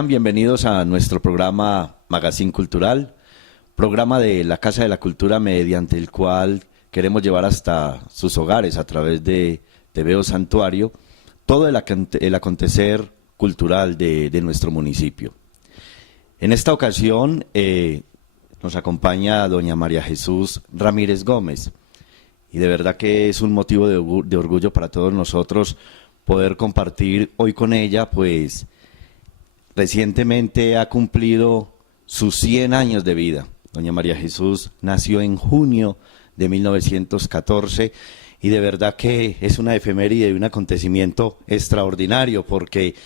Sean bienvenidos a nuestro programa Magazine Cultural, programa de la Casa de la Cultura mediante el cual queremos llevar hasta sus hogares a través de TVO Santuario todo el acontecer cultural de nuestro municipio. En esta ocasión nos acompaña doña María Jesús Ramírez Gómez y de verdad que es un motivo de orgullo para todos nosotros poder compartir hoy con ella, pues recientemente ha cumplido sus 100 años de vida. Doña María Jesús nació en junio de 1914 y de verdad que es una efeméride y un acontecimiento extraordinario porque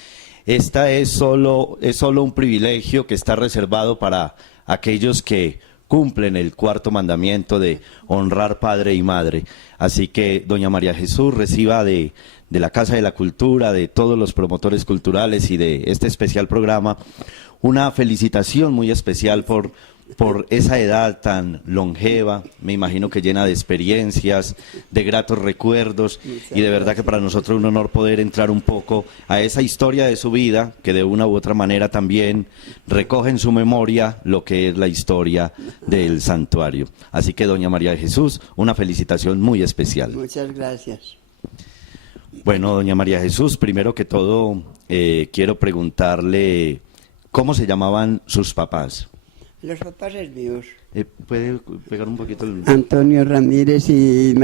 esta es solo un privilegio que está reservado para aquellos que cumplen el cuarto mandamiento de honrar padre y madre. Así que doña María Jesús reciba de la Casa de la Cultura, de todos los promotores culturales y de este especial programa, una felicitación muy especial por esa edad tan longeva, me imagino que llena de experiencias, de gratos recuerdos, y de verdad que para nosotros es un honor poder entrar un poco a esa historia de su vida, que de una u otra manera también recoge en su memoria lo que es la historia del santuario. Así que doña María de Jesús, una felicitación muy especial. Muchas gracias. Bueno, doña María Jesús, primero que todo quiero preguntarle cómo se llamaban sus papás. Los papás son míos. ¿Puede pegar un poquito el...? Antonio Ramírez y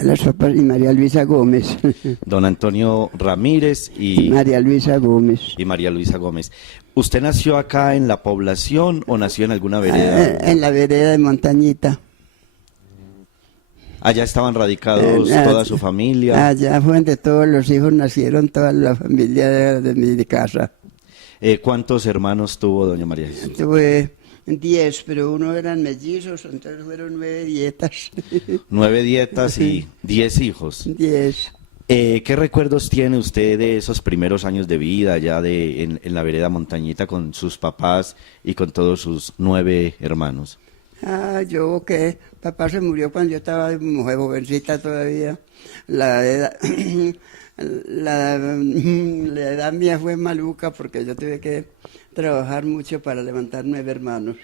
los papás y María Luisa Gómez. Don Antonio Ramírez y María Luisa Gómez. Y María Luisa Gómez. ¿Usted nació acá en la población o nació en alguna vereda? En la vereda de Montañita. Allá estaban radicados toda su familia. Allá fue donde todos los hijos nacieron, toda la familia de mi casa. ¿Cuántos hermanos tuvo doña María Jesús? Tuve 10, pero uno eran mellizos, entonces fueron 9 dietas. 9 dietas y 10 hijos. 10. ¿Qué recuerdos tiene usted de esos primeros años de vida allá en la vereda Montañita con sus papás y con todos sus 9 hermanos? Yo que papá se murió cuando yo estaba mujer jovencita todavía. La edad mía fue maluca porque yo tuve que trabajar mucho para levantar 9 hermanos.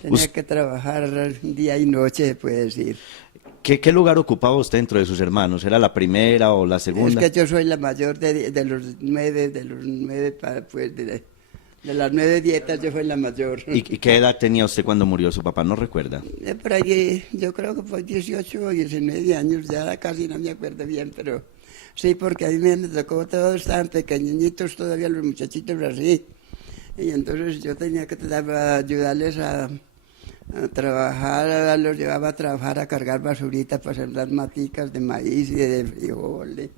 Tenía que trabajar día y noche, se puede decir. ¿Qué lugar ocupaba usted dentro de sus hermanos? ¿Era la primera o la segunda? Es que yo soy la mayor de los 9, pues de las 9 dietas yo fui la mayor. ¿Y qué edad tenía usted cuando murió su papá? ¿No recuerda? Por ahí, yo creo que fue 18 o 19 años, ya casi no me acuerdo bien, pero sí, porque a mí me tocó, todos estaban pequeñitos todavía, los muchachitos así. Y entonces yo tenía que ayudarles a trabajar, los llevaba a trabajar, a cargar basurita para sembrar maticas de maíz y de frijol,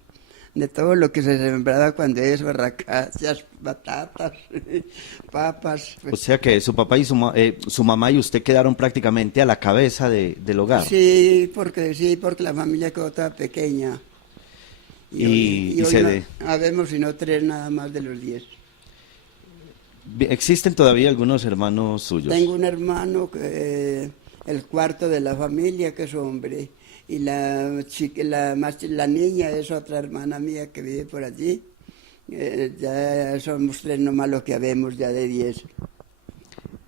de todo lo que se sembraba cuando es barracachas, batatas, papas. O sea que su papá y su mamá y usted quedaron prácticamente a la cabeza del hogar. Sí, porque la familia quedó toda pequeña. Y hoy no habemos sino 3 nada más de los 10. ¿Existen todavía algunos hermanos suyos? Tengo un hermano, el cuarto de la familia, que es hombre. Y la niña es otra hermana mía que vive por allí. Ya somos 3 nomás los que habemos ya de 10.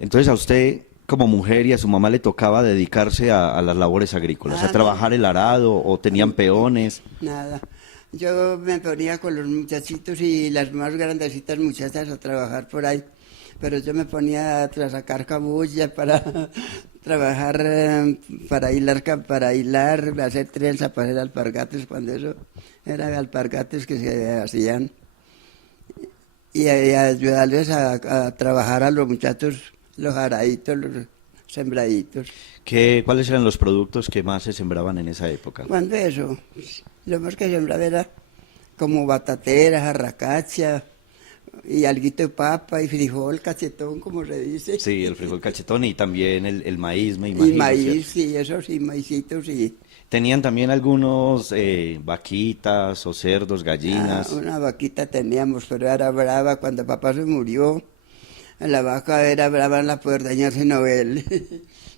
Entonces a usted como mujer y a su mamá le tocaba dedicarse a las labores agrícolas, a trabajar el arado o tenían peones. Nada, yo me ponía con los muchachitos y las más grandecitas muchachas a trabajar por ahí. Pero yo me ponía a sacar cabulla para trabajar, para hilar, hacer trenza, para hacer alpargates, cuando eso eran alpargates que se hacían. Y ayudarles a trabajar a los muchachos, los araditos, los sembraditos. ¿Cuáles eran los productos que más se sembraban en esa época? Cuando eso, lo más que sembraba era como batateras, arracacha, y alguito de papa y frijol cachetón, como se dice. Sí, el frijol cachetón y también el maíz, me imagino. Y maíz, sí, eso sí, maicitos, sí. ¿Tenían también algunos vaquitas o cerdos, gallinas? Una vaquita teníamos, pero era brava. Cuando papá se murió, la vaca era brava, no la puede ordeñar sino él.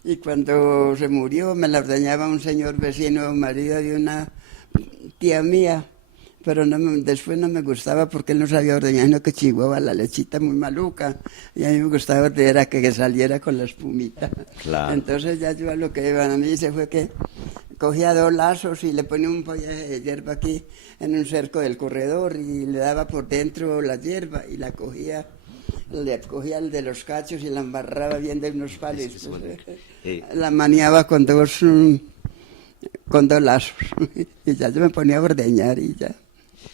Y cuando se murió, me la ordeñaba un señor vecino, marido de una tía mía. pero después no me gustaba porque él no sabía ordeñar, sino que chihuahua la lechita muy maluca, y a mí me gustaba ordeñar que saliera con la espumita. Claro. Entonces ya yo lo que a mí hice fue que cogía 2 lazos y le ponía un follaje de hierba aquí en un cerco del corredor y le daba por dentro la hierba y la cogía, le cogía el de los cachos y la embarraba bien de unos palos. La maniaba con 2 lazos y ya yo me ponía a ordeñar y ya,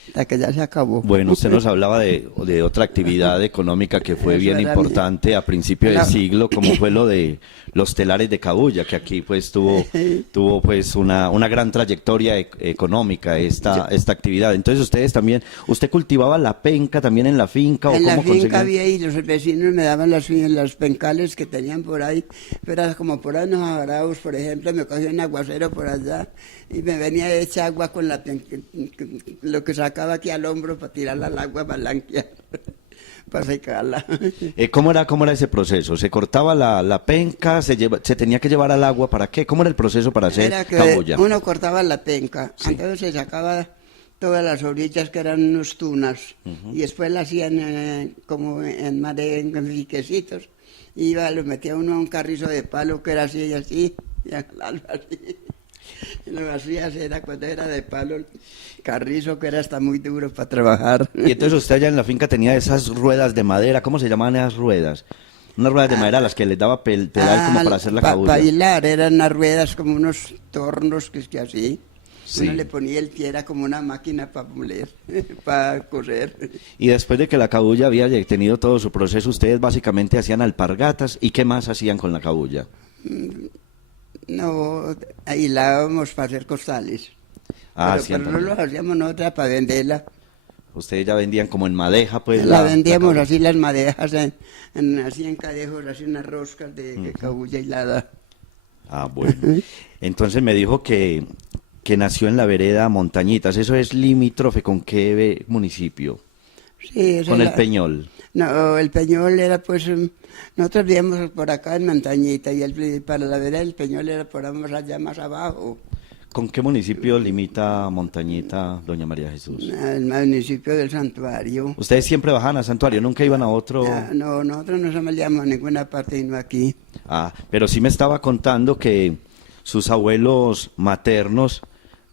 hasta que ya se acabó. Bueno, usted nos hablaba de otra actividad económica que fue Eso bien era importante a principio del siglo, como fue lo de los telares de Cabuya, que aquí pues tuvo pues una gran trayectoria económica esta actividad. Entonces ustedes también, ¿usted cultivaba la penca también en la finca? En ¿o la cómo finca conseguían? había y los vecinos me daban las pencales que tenían por ahí, pero como por ahí unos abraos, por ejemplo, me cogía un aguacero por allá y me venía hecha agua con lo que sacaba aquí al hombro para tirarla al agua para blanquear, para secarla. ¿Cómo era ese proceso? ¿Se cortaba la penca? ¿Se tenía que llevar al agua? ¿Para qué? ¿Cómo era el proceso para hacer Era que Cabuya? uno cortaba la penca, Sí. entonces se sacaba todas las orillas que eran unos tunas y después la hacían como en fiquecitos. Lo metía uno a un carrizo de palo que era así y así, y a jalarlo así. Y lo hacía era cuando era de palo, el carrizo que era hasta muy duro para trabajar. Y entonces usted allá en la finca tenía esas ruedas de madera, ¿cómo se llamaban esas ruedas? Unas ruedas de madera a las que les daba pedal como para hacer la Cabuya. Para hilar, eran unas ruedas como unos tornos que así. Sí. Uno le ponía el pie, era como una máquina para moler, para coser. Y después de que la Cabuya había tenido todo su proceso, ustedes básicamente hacían alpargatas. ¿Y qué más hacían con la Cabuya? No, hilábamos para hacer costales. Hacían Pero no también. los hacíamos nosotras para venderla. Ustedes ya vendían como en madeja, pues. La vendíamos Cabuya. así las madejas, así en cadejos, así unas roscas de cabuya hilada. Ah, bueno. Entonces me dijo que nació en la vereda Montañitas. ¿Eso es limítrofe con qué municipio? Sí, Con el Peñol. No, el Peñol era pues, nosotros vivíamos por acá en Montañita y para la vereda del Peñol era por más allá, más abajo, ¿Con qué municipio limita Montañita, doña María Jesús? el municipio del Santuario. Ustedes siempre bajaban a Santuario, nunca iban a otro. No, nosotros no salíamos a ninguna parte sino aquí. Ah, pero sí me estaba contando que sus abuelos maternos,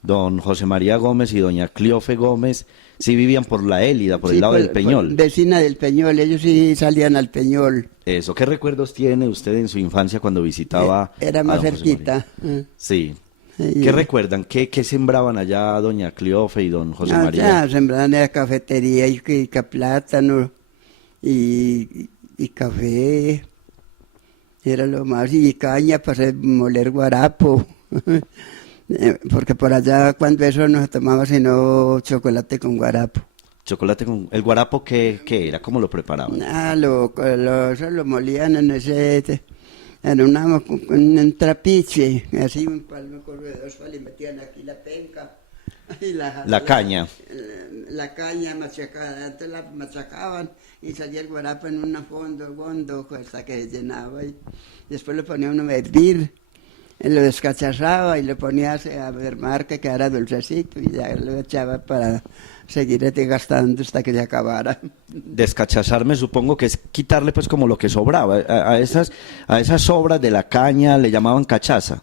don José María Gómez y doña Cleofe Gómez, sí vivían por la Élida, por el Sí, lado del Peñol. Vecina del Peñol, ellos sí salían al Peñol. Eso, ¿qué recuerdos tiene usted en su infancia cuando visitaba Era a más don José María? cerquita. Sí. Sí. ¿Qué recuerdan? ¿Qué sembraban allá doña Cleofe y don José No, María? ya sembraban la cafetería y plátano y café, era lo más, y caña para moler guarapo, porque por allá cuando eso no se tomaba sino chocolate con guarapo. Chocolate con... ¿El guarapo qué era? ¿Cómo lo preparaban? Eso lo molían en un trapiche, así un palmo de 2 palos y metían aquí la penca. Y La caña. La caña machacada, entonces la machacaban y salía el guarapo en un fondo hasta que se llenaba y después lo ponía uno a hervir, lo descachazaba y lo ponía a mermar que quedara dulcecito y ya lo echaba para seguir gastando hasta que se acabara. Descachazarme supongo que es quitarle pues como lo que sobraba. A esas sobras de la caña le llamaban cachaza.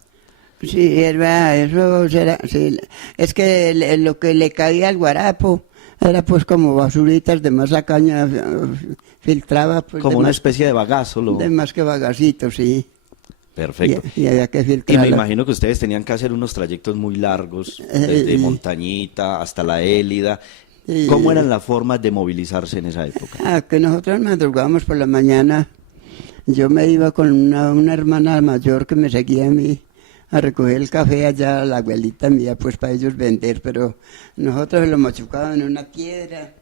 Sí, eso será, sí. Es que lo que le caía al guarapo era pues como basuritas de más la caña filtraba pues Como de una más, especie de bagazo. de más que bagacitos, sí. Perfecto. Y había que Y filtrarla. me imagino que ustedes tenían que hacer unos trayectos muy largos, desde Montañita hasta la Élida. Sí. ¿Cómo eran las formas de movilizarse en esa época? Que nosotros madrugábamos por la mañana. Yo me iba con una hermana mayor que me seguía a mí a recoger el café allá, la abuelita mía, pues para ellos vender, pero nosotros lo machucábamos en una piedra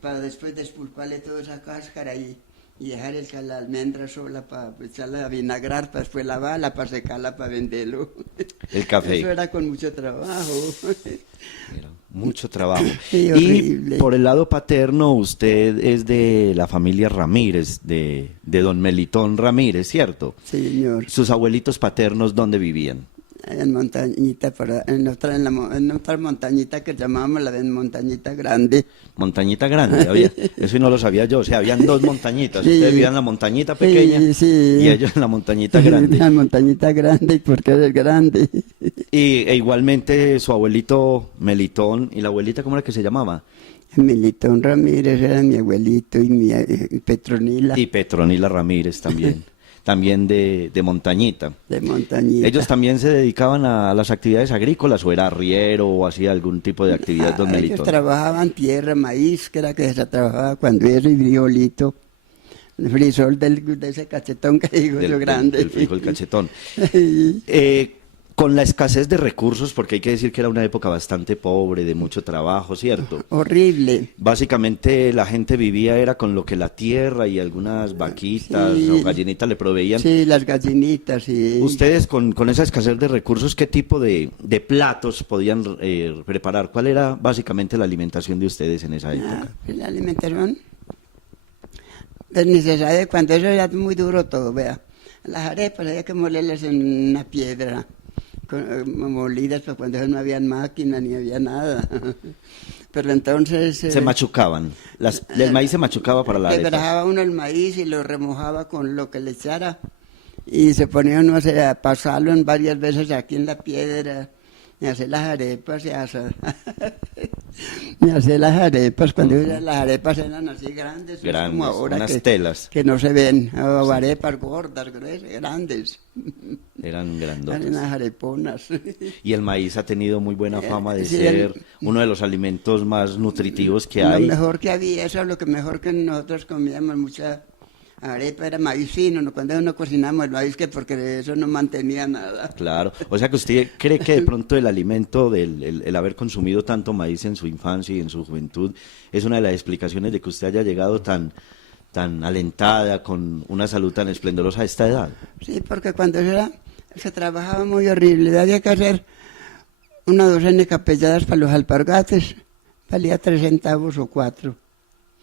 para después despulparle toda esa cáscara y dejar la almendra sola para echarla a vinagrar, para después lavarla, para secarla, para venderlo. El café. Eso era con mucho trabajo. Era mucho trabajo. Sí, Y horrible. por el lado paterno, usted es de la familia Ramírez, de don Melitón Ramírez, ¿cierto? Señor. ¿Sus abuelitos paternos dónde vivían? En montañita, en otra montañita que llamábamos la de montañita grande. Montañita grande, había. Eso no lo sabía yo, o sea, habían dos montañitas, Sí. ustedes vivían en la montañita pequeña Sí, sí. y ellos en la montañita grande. La montañita grande, porque es grande. E igualmente su abuelito Melitón y la abuelita, ¿cómo era que se llamaba? Melitón Ramírez era mi abuelito y mi Petronila. Y Petronila Ramírez también, también de montañita. De montañita. ¿Ellos también se dedicaban a las actividades agrícolas o era arriero o hacía algún tipo de actividad, don Ellos Melitón? trabajaban tierra, maíz, que era que se trabajaba cuando eso, y frijolito. El frisol de ese cachetón que digo yo grande. Del frijol cachetón. Sí. Con la escasez de recursos, porque hay que decir que era una época bastante pobre, de mucho trabajo, ¿cierto? Horrible. Básicamente la gente vivía era con lo que la tierra y algunas vaquitas Sí. o gallinitas le proveían. Sí, las gallinitas, sí. Ustedes con esa escasez de recursos, ¿qué tipo de platos podían preparar? ¿Cuál era básicamente la alimentación de ustedes en esa época? Pues la alimentación es necesaria cuando eso era muy duro todo, vea. Las arepas había que molerlas en una piedra, molidas, pues cuando eso no había máquina ni había nada. Pero entonces... Se machucaban. El maíz se machucaba para la arepa. Quebraba uno el maíz y lo remojaba con lo que le echara y se ponía uno a pasarlo en varias veces aquí en la piedra y hacer las arepas y hacer las arepas. Cuando las arepas eran así grandes, Grandes, como ahora unas telas. que no se ven, o arepas gordas, gruesas, grandes. Eran Eran grandotas. unas areponas. Y el maíz ha tenido muy buena fama de Sí, ser uno de los alimentos más nutritivos que Lo hay. mejor que había, eso es lo que mejor que nosotros comíamos, mucha arepa era maíz fino, ¿no? Cuando no cocinamos el maíz, que porque eso no mantenía nada. Claro, o sea que usted cree que de pronto el alimento, el haber consumido tanto maíz en su infancia y en su juventud, es una de las explicaciones de que usted haya llegado tan alentada, con una salud tan esplendorosa a esta edad. Sí, porque cuando se trabajaba muy horrible, había que hacer una docena de capelladas para los alpargates, valía 3 centavos o 4.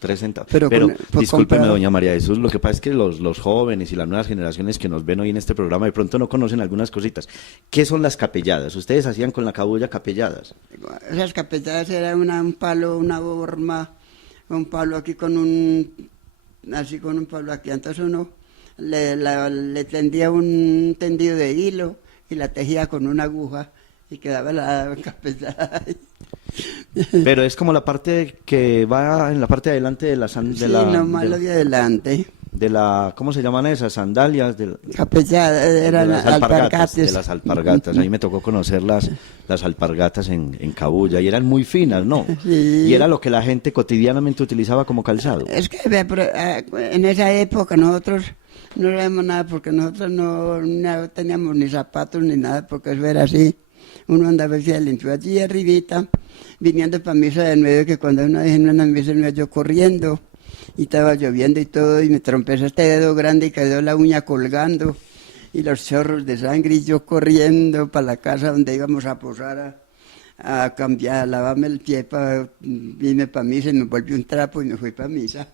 3 centavos. Pero Pero por discúlpeme, comprar- doña María Jesús, lo que pasa es que los jóvenes y las nuevas generaciones que nos ven hoy en este programa de pronto no conocen algunas cositas. ¿Qué son las capelladas? ¿Ustedes hacían con la cabulla capelladas? Esas capelladas era un palo, una horma, un palo aquí con un palo aquí, entonces uno le tendía un tendido de hilo y la tejía con una aguja y quedaba la capellada. Pero es como la parte que va en la parte de adelante de la Sí, nomás lo de adelante. ¿cómo se llaman esas? Sandalias, Capellada, eran de las alpargatas, alpargates. de las alpargatas. Ahí me tocó conocer las alpargatas en Cabulla y eran muy finas, ¿no? Sí. Y era lo que la gente cotidianamente utilizaba como calzado. Es que vea, pero, en esa época nosotros no sabemos nada porque nosotros no teníamos ni zapatos ni nada, porque eso era así. Uno andaba limpio allí arribita, viniendo para misa de nuevo, que cuando uno dice una misa me yo corriendo y estaba lloviendo y todo, y me trompezó este dedo grande y quedó la uña colgando y los chorros de sangre y yo corriendo para la casa donde íbamos a posar a cambiar, a lavarme el pie para irme para misa y me volví un trapo y me fui para misa.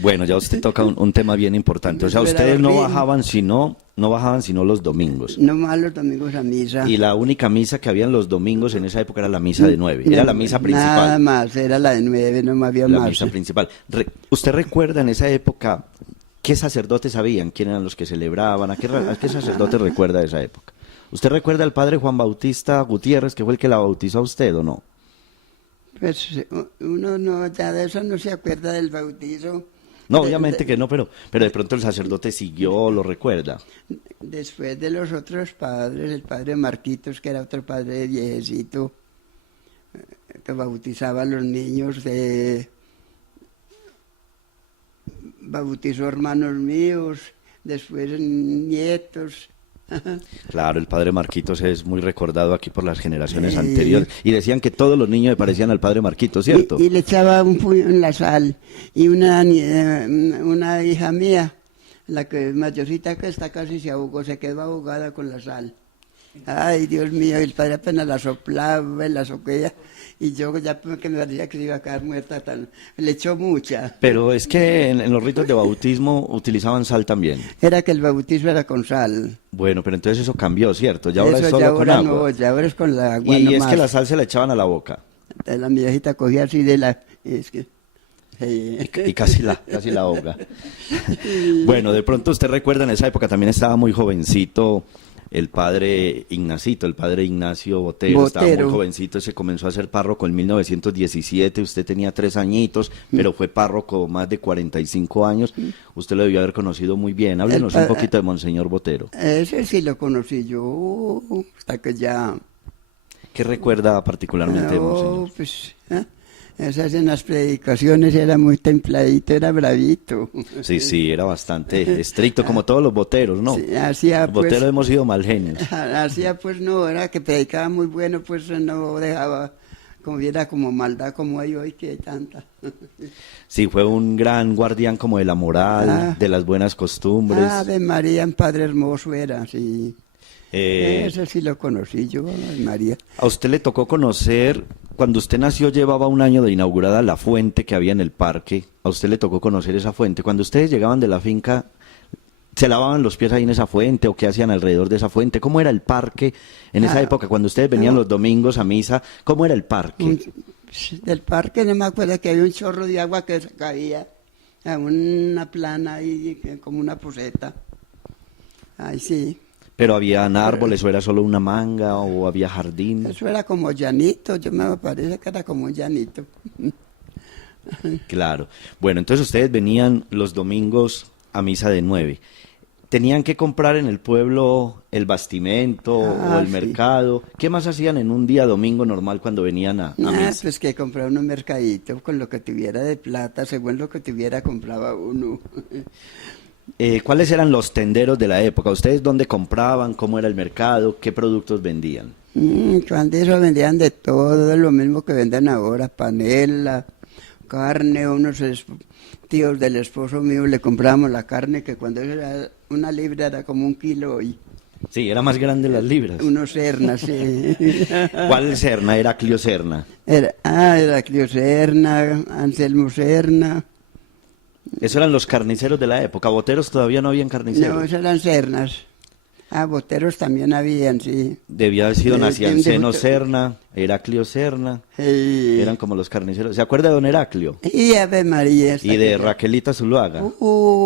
Bueno, ya usted toca un tema bien importante. O sea, Era ustedes no horrible. bajaban sino los domingos. No más los domingos a misa. Y la única misa que habían los domingos en esa época era la misa de 9. Era la misa principal. Nada más, era la de 9, no había La más. misa principal. ¿Usted recuerda en esa época qué sacerdotes habían? ¿Quién eran los que celebraban? ¿A qué sacerdotes recuerda de esa época? ¿Usted recuerda al padre Juan Bautista Gutiérrez, que fue el que la bautizó a usted o no? Pues uno no, ya de eso no se acuerda del bautizo. No, obviamente que no, pero de pronto el sacerdote siguió, lo recuerda. Después de los otros padres, el padre Marquitos, que era otro padre viejecito, que bautizaba a los niños, bautizó hermanos míos, después nietos. Claro, el padre Marquitos es muy recordado aquí por las generaciones Sí. anteriores. Y decían que todos los niños le parecían al padre Marquitos, ¿cierto? Y le echaba un puño en la sal. Y una hija mía, la que mayorcita que está casi se ahogó, se quedó ahogada con la sal. Ay, Dios mío, el padre apenas la soplaba, la soquea, y yo ya que me parecía que se iba a quedar muerta, le echó mucha. Pero es que en los ritos de bautismo utilizaban sal también. Era que el bautismo era con sal. Bueno, pero entonces eso cambió, ¿cierto? Ya ahora Eso es solo ya con ahora agua. no, ya ahora es con la agua Y es nomás. que la sal se la echaban a la boca. La mi viejita cogía así de la... Es que, Y casi la ahoga. Bueno, de pronto usted recuerda, en esa época también estaba muy jovencito el padre Ignacio Botero, estaba muy jovencito, se comenzó a ser párroco en 1917, usted tenía 3 añitos, pero fue párroco más de 45 años, usted lo debió haber conocido muy bien. Háblenos un poquito de Monseñor Botero. Ese sí lo conocí yo, hasta que ya... ¿Qué recuerda particularmente de Monseñor? Pues, esas en las predicaciones era muy templadito, era bravito. Sí, era bastante estricto, como todos los boteros, ¿no? Sí, hacía, los boteros pues, hemos sido mal genios. Hacía pues no, era que predicaba muy bueno, pues no dejaba, como viera como maldad como hay hoy que hay tanta. Sí, fue un gran guardián como de la moral, de las buenas costumbres. Ave María, un padre hermoso era, sí. Ese sí lo conocí yo, Ave María. A usted le tocó conocer, cuando usted nació llevaba 1 año de inaugurada la fuente que había en el parque, a usted le tocó conocer esa fuente. Cuando ustedes llegaban de la finca, ¿se lavaban los pies ahí en esa fuente o qué hacían alrededor de esa fuente? ¿Cómo era el parque en esa época, cuando ustedes venían los domingos a misa? ¿Cómo era el parque? Del parque no me acuerdo que había un chorro de agua que se caía a una plana ahí, como una poseta. Ahí sí. ¿Pero habían árboles o era solo una manga o había jardín? Eso era como llanito, yo me parece que era como un llanito. Claro. Bueno, entonces ustedes venían los domingos a misa de 9. ¿Tenían que comprar en el pueblo el bastimento o el mercado? ¿Qué más hacían en un día domingo normal cuando venían a misa? Pues que compraba uno un mercadito con lo que tuviera de plata, según lo que tuviera compraba uno. ¿Cuáles eran los tenderos de la época? ¿Ustedes dónde compraban? ¿Cómo era el mercado? ¿Qué productos vendían? Cuando eso vendían de todo, lo mismo que venden ahora, panela, carne. Unos tíos del esposo mío le comprábamos la carne, que cuando era 1 libra era como 1 kilo hoy. Sí, era más grande las libras. Unos Serna, sí. ¿Cuál Serna? Heraclio Serna. Heraclio Serna, Anselmo Serna. Esos eran los carniceros de la época. Boteros todavía no habían carniceros. No, esos eran Sernas. Boteros también habían, sí. Debía haber sido Nacianceno Serna, Heraclio Serna. Eran como los carniceros. ¿Se acuerda de don Heraclio? Y Ave María. Y de Raquelita Zuluaga.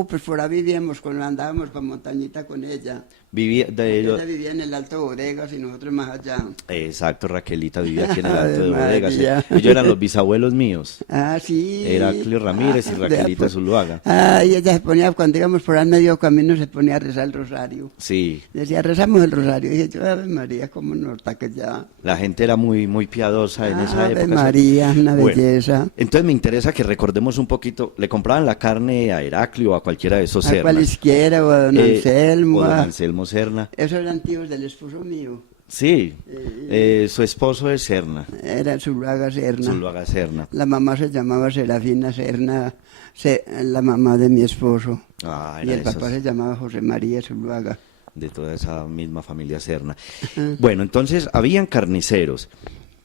Pues por ahí vivíamos, andábamos para montañita con ella. Ella vivía en el Alto Bodegas y nosotros más allá. Exacto, Raquelita vivía aquí en el Alto de Ave Bodegas. María. Ellos eran los bisabuelos míos. Sí. Heraclio Ramírez y Raquelita Zuluaga. Y ella se ponía, cuando íbamos por ahí medio camino, se ponía a rezar el rosario. Sí. Decía, rezamos el rosario. Y dije yo, Ave María, cómo no está que ya. La gente era muy, muy piadosa en esa época. Ave María, una belleza. Entonces me interesa que recordemos un poquito. ¿Le compraban la carne a Heraclio o a cualquiera de esos Sernas? A cualquiera, o a don Anselmo. O a don Anselmo Serna. Esos eran tíos del esposo mío. Sí, su esposo es Serna. Era Zuluaga Serna. Zuluaga Serna. La mamá se llamaba Serafina Serna, la mamá de mi esposo. Y el papá se llamaba José María Zuluaga. De toda esa misma familia Serna. Bueno, entonces, habían carniceros.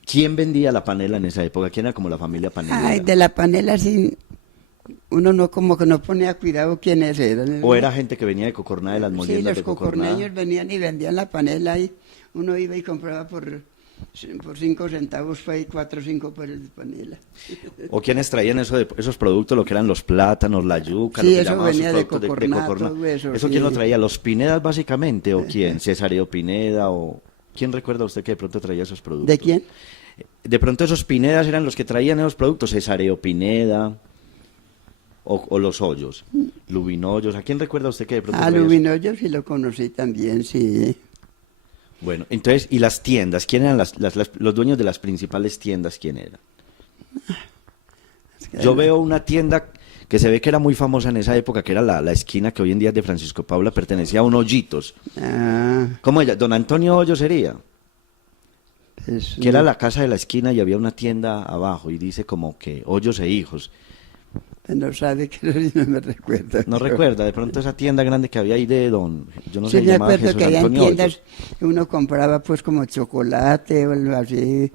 ¿Quién vendía la panela en esa época? ¿Quién era como la familia panelera? De la panela sí, uno no como que no ponía cuidado quiénes eran. ¿O era gente que venía de Cocorná, de las moliendas de Cocorná? Sí, los cocorneños venían y vendían la panela y uno iba y compraba por 5 centavos, fue 4 o 5 por el de panela. ¿O quiénes traían esos productos, lo que eran los plátanos, la yuca, sí, lo que eso llamaban venía sus productos de Cocorná, Cocorná? Eso sí. ¿Quién lo traía? ¿Los Pinedas básicamente o quién? ¿Cesáreo Pineda o quién recuerda usted que de pronto traía esos productos? ¿De quién? De pronto esos Pinedas eran los que traían esos productos, Cesáreo Pineda o los Hoyos, Lubinollos. ¿A quién recuerda usted que de pronto traía Lubinollos sí lo conocí también, sí. Bueno, entonces, ¿y las tiendas? ¿Quién eran los dueños de las principales tiendas? ¿Quién eran? Yo veo una tienda que se ve que era muy famosa en esa época, que era la esquina que hoy en día es de Francisco Paula, pertenecía a un Hoyitos. ¿Cómo ella? ¿Don Antonio Hoyos sería? Que era la casa de la esquina y había una tienda abajo y dice como que Hoyos e Hijos. No sabe que no me recuerdo. No recuerda, de pronto esa tienda grande que había ahí de yo no sé, me llamaba acuerdo Jesús que había Antonio tiendas Hoyos. que uno compraba pues como chocolate o algo así.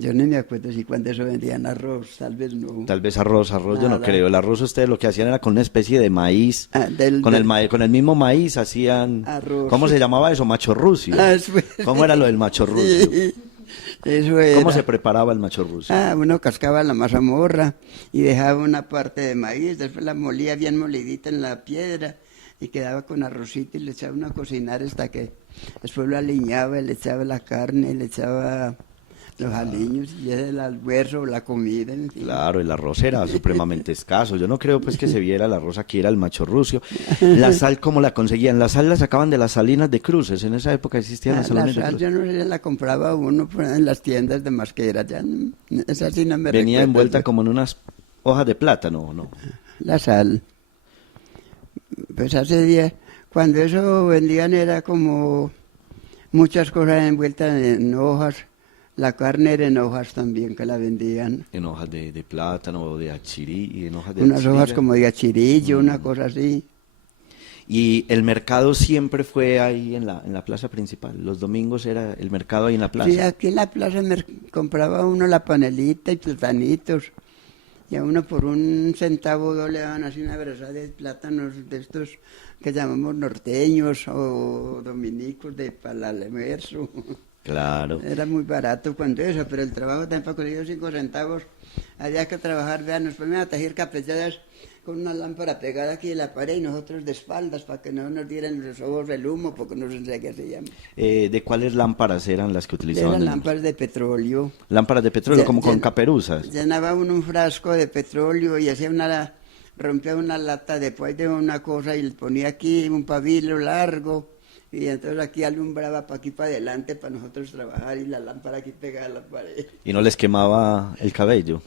Yo ni me acuerdo si cuando eso vendían arroz, tal vez no. Tal vez arroz, yo no Nada. creo. El arroz ustedes lo que hacían era con una especie de maíz, con el mismo maíz hacían, Arroz. ¿cómo se llamaba eso? Machorrucio. Eso es. ¿Cómo era lo del machorrucio? Sí, eso era. ¿Cómo se preparaba el machorrucio? Uno cascaba la mazamorra y dejaba una parte de maíz, después la molía bien molidita en la piedra y quedaba con arrocito y le echaba uno a cocinar hasta que después lo aliñaba y le echaba la carne, le echaba los aliños y el almuerzo, la comida, en fin. Claro, el arroz era supremamente escaso. Yo no creo pues que se viera el arroz aquí, era el machorrucio. La sal, ¿cómo la conseguían? La sal la sacaban de las salinas de Cruces. En esa época existían las La salinas de sal Cruces. yo no sé, la compraba uno en las tiendas de Masquera, esa sí no me Venía recuerdo. envuelta como en unas hojas de plátano, ¿no? La sal. Pues hace días, cuando eso vendían era como muchas cosas envueltas en hojas. La carne era en hojas también que la vendían. En hojas de plátano o de achirí, y en hojas de Unas hojas achirilla. como de achirillo, una cosa así. Y el mercado siempre fue ahí en la plaza principal. Los domingos era el mercado ahí en la plaza. Sí, aquí en la plaza compraba uno la panelita y platanitos. Y a uno por 1 centavo le daban así una brazada de plátanos de estos que llamamos norteños o dominicos de para el almuerzo. Claro. Era muy barato cuando eso, pero el trabajo tampoco le dio 5 centavos. Había que trabajar, vean, nos ponían a tejer capelladas con una lámpara pegada aquí en la pared y nosotros de espaldas para que no nos dieran los ojos el humo, porque no sé qué se llama. ¿De cuáles lámparas eran las que utilizaban? Eran lámparas de petróleo. Lámparas de petróleo, Lle- como con llen- caperuzas. Llenaba uno un frasco de petróleo y rompía una lata después de una cosa y le ponía aquí un pabilo largo y entonces aquí alumbraba para aquí para adelante para nosotros trabajar y la lámpara aquí pegada a la pared. Y no les quemaba el cabello.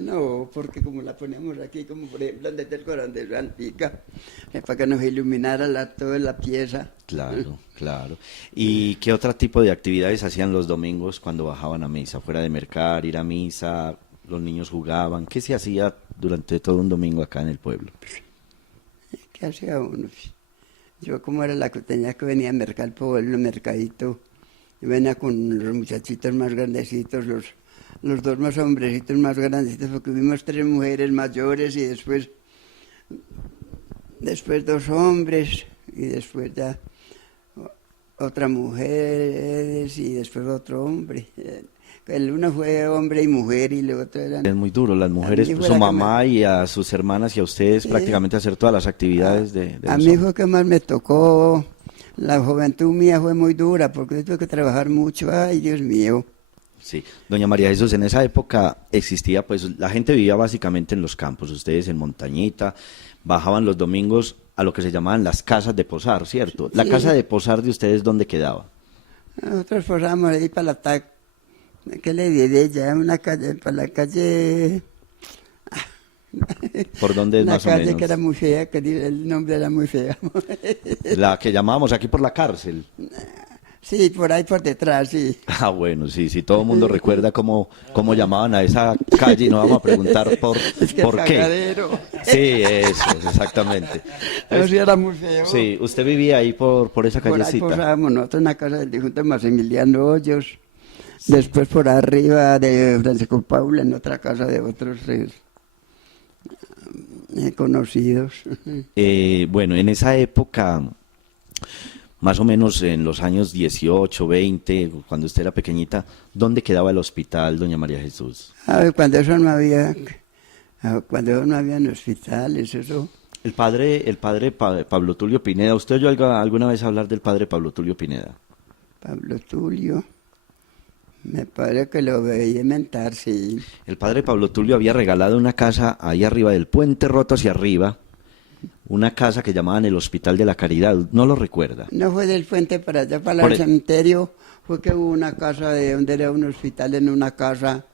No, porque como la poníamos aquí, como por ejemplo en el corazón de su antica, para que nos iluminara toda la pieza. Claro, claro. ¿Y qué otro tipo de actividades hacían los domingos cuando bajaban a misa? Fuera de mercar, ir a misa, los niños jugaban. ¿Qué se hacía durante todo un domingo acá en el pueblo? ¿Qué hacía uno? Yo como era la que tenía que venir a mercar el pueblo, mercadito, yo venía con los muchachitos más grandecitos, los 2 más hombrecitos más grandecitos, porque vimos 3 mujeres mayores y después 2 hombres y después ya otra mujer y después otro hombre. El uno fue hombre y mujer y el otro eran... Es muy duro, las mujeres, mí fue su la que mamá y a sus hermanas y a ustedes prácticamente hacer todas las actividades de A los mí hombres. fue que más me tocó, la juventud mía fue muy dura porque yo tuve que trabajar mucho, ay Dios mío. Sí, doña María Jesús, en esa época existía, pues la gente vivía básicamente en los campos, ustedes en montañita, bajaban los domingos a lo que se llamaban las casas de posar, ¿cierto? La Sí. casa de posar de ustedes, ¿dónde quedaba? Nosotros pasábamos ahí para la TAC, ¿qué le diré? Ya una calle, para la calle... ¿Por dónde es Una más o calle menos? que era muy fea, que el nombre era muy feo. La que llamábamos aquí por la cárcel. Sí, por ahí por detrás, sí. Ah, bueno, sí, sí, todo el mundo recuerda cómo llamaban a esa calle y no vamos a preguntar por Es que por el qué. cagadero. Sí, eso, exactamente. Pero sí era muy feo. Sí, usted vivía ahí por esa Por ahí callecita. posábamos nosotros en la casa del difunto Maximiliano Hoyos. Después por arriba de Francisco Paula, en otra casa de otros conocidos. Bueno, en esa época, más o menos en los años 18, 20, cuando usted era pequeñita, ¿dónde quedaba el hospital, doña María Jesús? A ver, cuando eso no había hospitales, eso. El padre Pablo Tulio Pineda, ¿usted oyó alguna vez hablar del padre Pablo Tulio Pineda? Pablo Tulio, me parece que lo veía inventar, sí. El padre Pablo Tulio había regalado una casa ahí arriba del puente roto hacia arriba, una casa que llamaban el Hospital de la Caridad, ¿no lo recuerda? No fue del puente para allá, para Por el el- cementerio, fue que hubo una casa de donde era un hospital en una casa,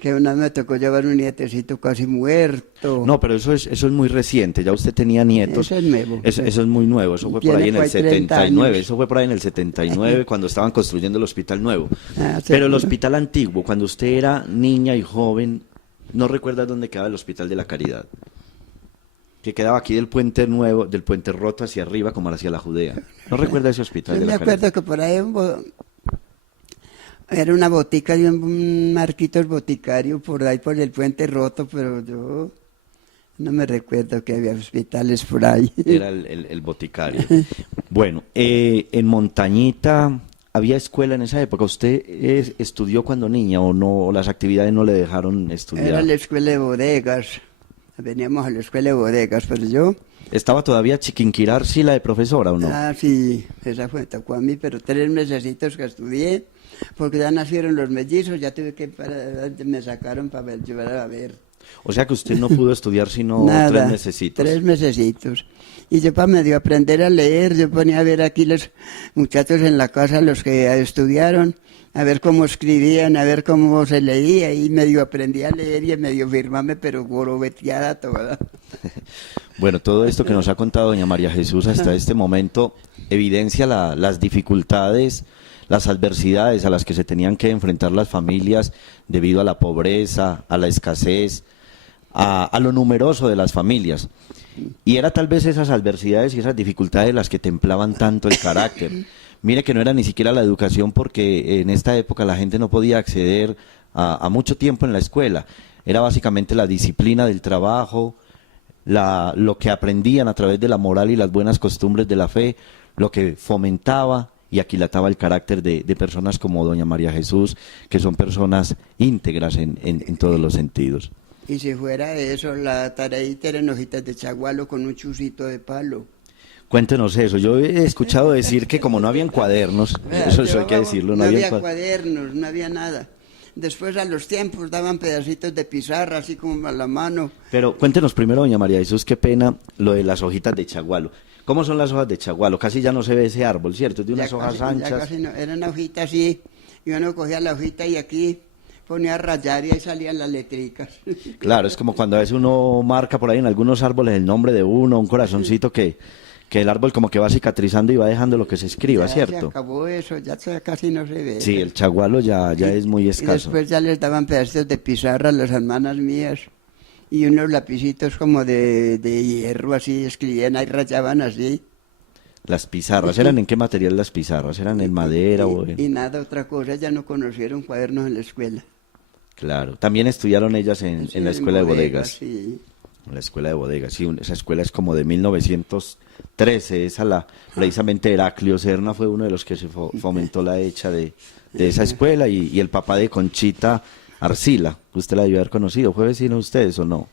que una vez me tocó llevar un nietecito casi muerto. No, pero eso es muy reciente, ya usted tenía nietos. Eso es nuevo. Eso es muy nuevo, eso fue por Tiene ahí en el por ahí 30 79, años. eso fue por ahí en el 79 cuando estaban construyendo el hospital nuevo. Ah, sí, Pero el ¿no? hospital antiguo, cuando usted era niña y joven, ¿no recuerda dónde quedaba el Hospital de la Caridad? Que quedaba aquí del puente nuevo, del puente roto hacia arriba, como hacia la Judea. ¿No recuerda ese Hospital Yo de me la Caridad? acuerdo que por ahí Era una botica de un Marquitos Boticario por ahí por el Puente Roto, pero yo no me recuerdo que había hospitales por ahí. Era el boticario. Bueno, en Montañita había escuela en esa época. ¿Usted estudió cuando niña o no? ¿O las actividades no le dejaron estudiar? Era la escuela de bodegas. Veníamos a la escuela de bodegas, pero yo... ¿Estaba todavía Chiquinquirá Arcila de profesora o no? Ah, sí, esa fue, tocó a mí, pero 3 mesecitos que estudié, porque ya nacieron los mellizos, ya tuve que, me sacaron para llevar a ver. O sea que usted no pudo estudiar sino Nada, 3 mesecitos. 3 mesecitos. Y yo para medio aprender a leer, yo ponía a ver aquí los muchachos en la casa, los que estudiaron, a ver cómo escribían, a ver cómo se leía, y medio aprendí a leer y medio firmarme, pero gorobeteada toda. Bueno, todo esto que nos ha contado doña María Jesús hasta este momento evidencia las dificultades, las adversidades a las que se tenían que enfrentar las familias debido a la pobreza, a la escasez, a lo numeroso de las familias. Y era tal vez esas adversidades y esas dificultades las que templaban tanto el carácter. Mire que no era ni siquiera la educación, porque en esta época la gente no podía acceder a mucho tiempo en la escuela. Era básicamente la disciplina del trabajo, lo que aprendían a través de la moral y las buenas costumbres de la fe, lo que fomentaba y aquilataba el carácter de personas como doña María Jesús, que son personas íntegras en todos los sentidos. Y si fuera eso, la tareita eran hojitas de chagualo con un chucito de palo. Cuéntenos eso. Yo he escuchado decir que como no habían cuadernos, eso hay que decirlo, no había cuadernos, no había nada. Después a los tiempos daban pedacitos de pizarra, así como a la mano. Pero cuéntenos primero, doña María Jesús, qué pena lo de las hojitas de chagualo. ¿Cómo son las hojas de chagualo? Casi ya no se ve ese árbol, ¿cierto? Es de unas hojas anchas. Ya casi no, eran hojitas así, y uno cogía la hojita y aquí ponía a rayar y ahí salían las letricas. Claro, es como cuando a veces uno marca por ahí en algunos árboles el nombre de uno, un corazoncito que el árbol como que va cicatrizando y va dejando lo que se escriba, ya ¿cierto? Se acabó eso, ya casi no se ve. Sí, el chagualo ya es muy escaso. Y después ya les daban pedacitos de pizarra a las hermanas mías y unos lapicitos como de hierro, así escribían, ahí rayaban así. Las pizarras, ¿eran en qué material las pizarras? ¿Eran en madera o en...? Y nada, otra cosa, ya no conocieron cuadernos en la escuela. Claro, también estudiaron ellas en la escuela de bodegas. Sí. En la escuela de bodegas, sí, esa escuela es como de 1913, precisamente Heraclio Serna fue uno de los que se fomentó la hecha de esa escuela y el papá de Conchita Arcila, usted la debió haber conocido, ¿fue vecino de ustedes o no?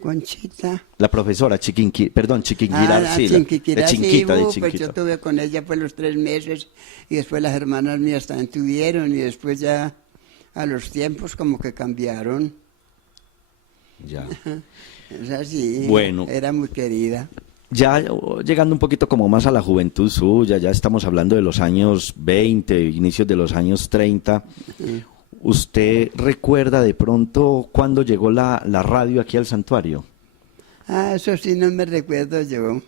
Conchita. La profesora Chiquinquirá Arcila, Chiquinquirá, de Chinquita, sí, de Chinquita. pues yo estuve con ella por los 3 meses y después las hermanas mías también tuvieron y después ya a los tiempos como que cambiaron. Ya. Es así, Bueno. Era muy querida. Ya llegando un poquito como más a la juventud suya, ya estamos hablando de los años 20, inicios de los años 30. ¿Usted recuerda de pronto cuándo llegó la radio aquí al santuario? Ah, eso sí no me recuerdo yo.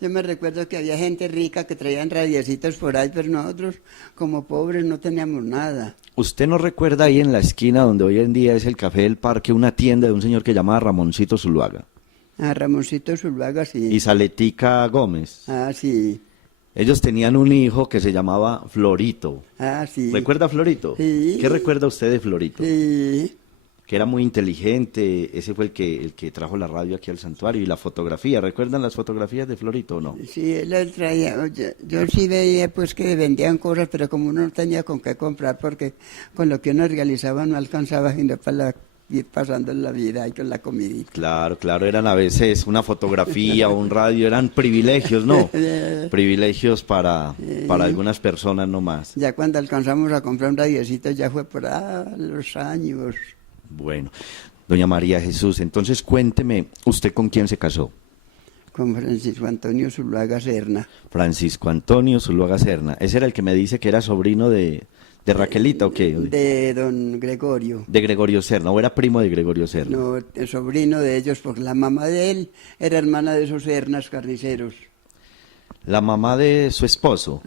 Yo me recuerdo que había gente rica que traían radiecitos por ahí, pero nosotros como pobres no teníamos nada. ¿Usted no recuerda ahí en la esquina donde hoy en día es el Café del Parque una tienda de un señor que llamaba Ramoncito Zuluaga? Ah, Ramoncito Zuluaga, sí. Y Saletica Gómez. Ah, sí. Ellos tenían un hijo que se llamaba Florito. Ah, sí. ¿Recuerda a Florito? Sí. ¿Qué recuerda usted de Florito? Sí. Que era muy inteligente, ese fue el que trajo la radio aquí al santuario y la fotografía. ¿Recuerdan las fotografías de Florito o no? Sí, él traía, yo sí veía pues que vendían cosas, pero como uno no tenía con qué comprar, porque con lo que uno realizaba no alcanzaba sino para ir pasando la vida ahí con la comidita. Claro, eran a veces una fotografía o un radio, eran privilegios, ¿no? Privilegios para algunas personas nomás. Ya cuando alcanzamos a comprar un radiocito ya fue por los años. Bueno, doña María Jesús, entonces cuénteme, ¿usted con quién se casó? Con Francisco Antonio Zuluaga Serna. Francisco Antonio Zuluaga Serna. ¿Ese era el que me dice que era sobrino de Raquelita o qué? De don Gregorio. De Gregorio Serna, ¿o era primo de Gregorio Serna? No, sobrino de ellos, porque la mamá de él era hermana de esos Sernas carniceros. ¿La mamá de su esposo?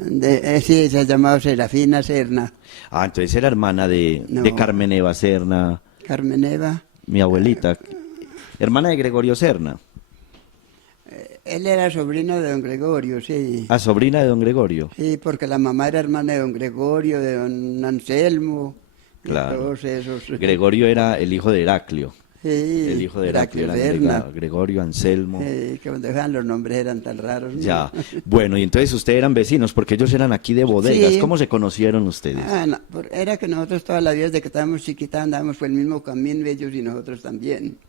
Sí, se llamaba Serafina Serna. Ah, entonces era hermana de Carmen Eva Serna. Carmen Eva. Mi abuelita. Hermana de Gregorio Serna. Él era sobrino de don Gregorio, sí. Ah, sobrina de don Gregorio. Sí, porque la mamá era hermana de don Gregorio, de don Anselmo, y Claro. todos esos. Gregorio era el hijo de Heraclio. Sí, El hijo de Heraclio era Serna. Gregorio, Anselmo. Que cuando dejaban los nombres eran tan raros. ¿no? Ya. Bueno, y entonces ustedes eran vecinos, porque ellos eran aquí de Bodegas. Sí. ¿Cómo se conocieron ustedes? No, era que nosotros toda la vida, desde que estábamos chiquitas, andábamos por el mismo camino, ellos y nosotros también.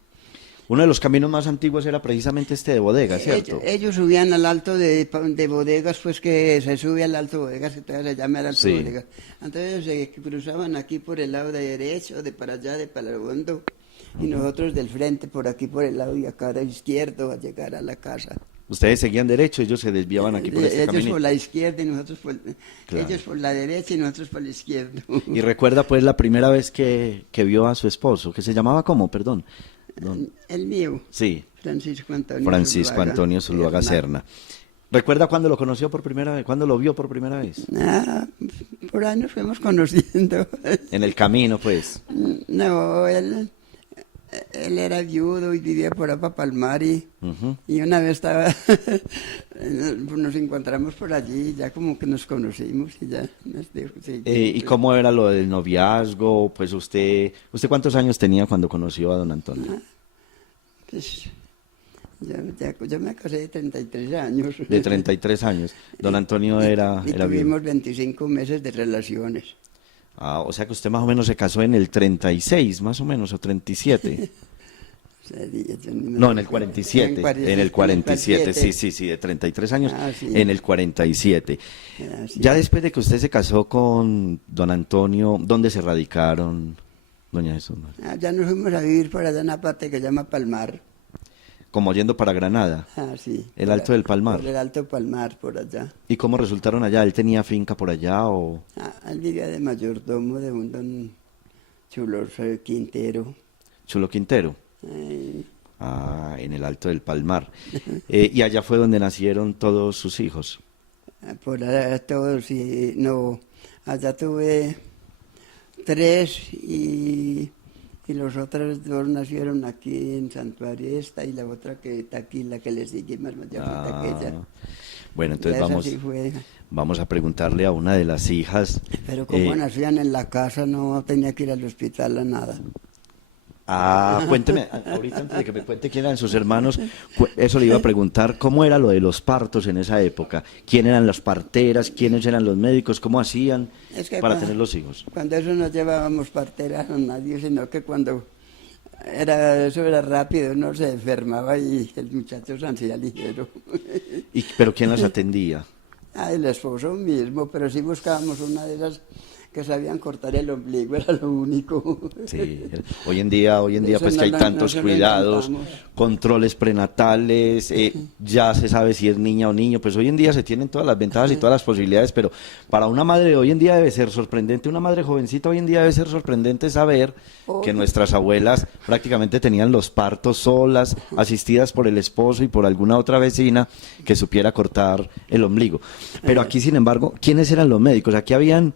Uno de los caminos más antiguos era precisamente este de Bodegas, ¿cierto? Ellos subían al alto de Bodegas, pues que se sube al alto de Bodegas, que todavía se llama el alto Sí. de Bodegas. Entonces se cruzaban aquí por el lado de derecho, de para allá, de para el hondo, y nosotros del frente, por aquí por el lado de acá de izquierdo, a llegar a la casa. Ustedes seguían derecho, ellos se desviaban aquí por este Ellos camino. por la izquierda y nosotros por... Claro. Ellos por la derecha y nosotros por la izquierda. Y recuerda pues la primera vez que vio a su esposo, que se llamaba ¿cómo? Perdón. El mío, Sí, Francisco Antonio Francisco Zuluaga Antonio Zuluaga Serna. ¿Recuerda cuándo lo conoció por primera vez? ¿Cuándo lo vio por primera vez? Por ahí nos fuimos conociendo. En el camino, pues. No, él era viudo y vivía por Apa Palmar Ujú. y una vez nos encontramos por allí, ya como que nos conocimos y ya nos dijo, sí, ¿Y cómo era lo del noviazgo? Pues ¿usted cuántos años tenía cuando conoció a don Antonio? pues, yo me casé de 33 años. De 33 años. Don Antonio era y viudo. tuvimos 25 meses de relaciones. Ah, o sea que usted más o menos se casó en el 36, más o menos, o 37. No, en el 47. En el 47, sí, de 33 años, Sí. en el 47. Sí. Ya después de que usted se casó con don Antonio, ¿dónde se radicaron, doña Jesús? Ya nos fuimos a vivir por allá en una parte que se llama Palmar. Como yendo para Granada, Sí. el Alto del Palmar. Por el Alto Palmar, por allá. ¿Y cómo resultaron allá? ¿Él tenía finca por allá o...? Él vivía de mayordomo de un don Chulo Quintero. Chulo Quintero? En el Alto del Palmar. Y allá fue donde nacieron todos sus hijos. Por allá todos, y no, allá tuve 3 y los otros 2 nacieron aquí en Santuario esta y la otra que está aquí, la que les dije más mayorita que ella. Bueno, entonces Esa sí fue. vamos a preguntarle a una de las hijas. Pero como nacían en la casa, no tenía que ir al hospital a nada. Cuénteme, ahorita antes de que me cuente quién eran sus hermanos, eso le iba a preguntar, ¿cómo era lo de los partos en esa época? ¿Quién eran las parteras? ¿Quiénes eran los médicos? ¿Cómo hacían para tener los hijos? Cuando eso no llevábamos parteras a nadie, sino que cuando eso era rápido, uno se enfermaba y el muchacho se hacía ligero. ¿Pero quién las atendía? El esposo mismo, pero sí buscábamos una de esas que sabían cortar el ombligo, era lo único. Sí, hoy en día pues que hay tantos no cuidados, controles prenatales, ya se sabe si es niña o niño, pues hoy en día se tienen todas las ventajas y todas las posibilidades, pero para una madre de hoy en día debe ser sorprendente, una madre jovencita hoy en día debe ser sorprendente saber que nuestras abuelas prácticamente tenían los partos solas, asistidas por el esposo y por alguna otra vecina que supiera cortar el ombligo. Pero aquí, sin embargo, ¿quiénes eran los médicos? Aquí habían...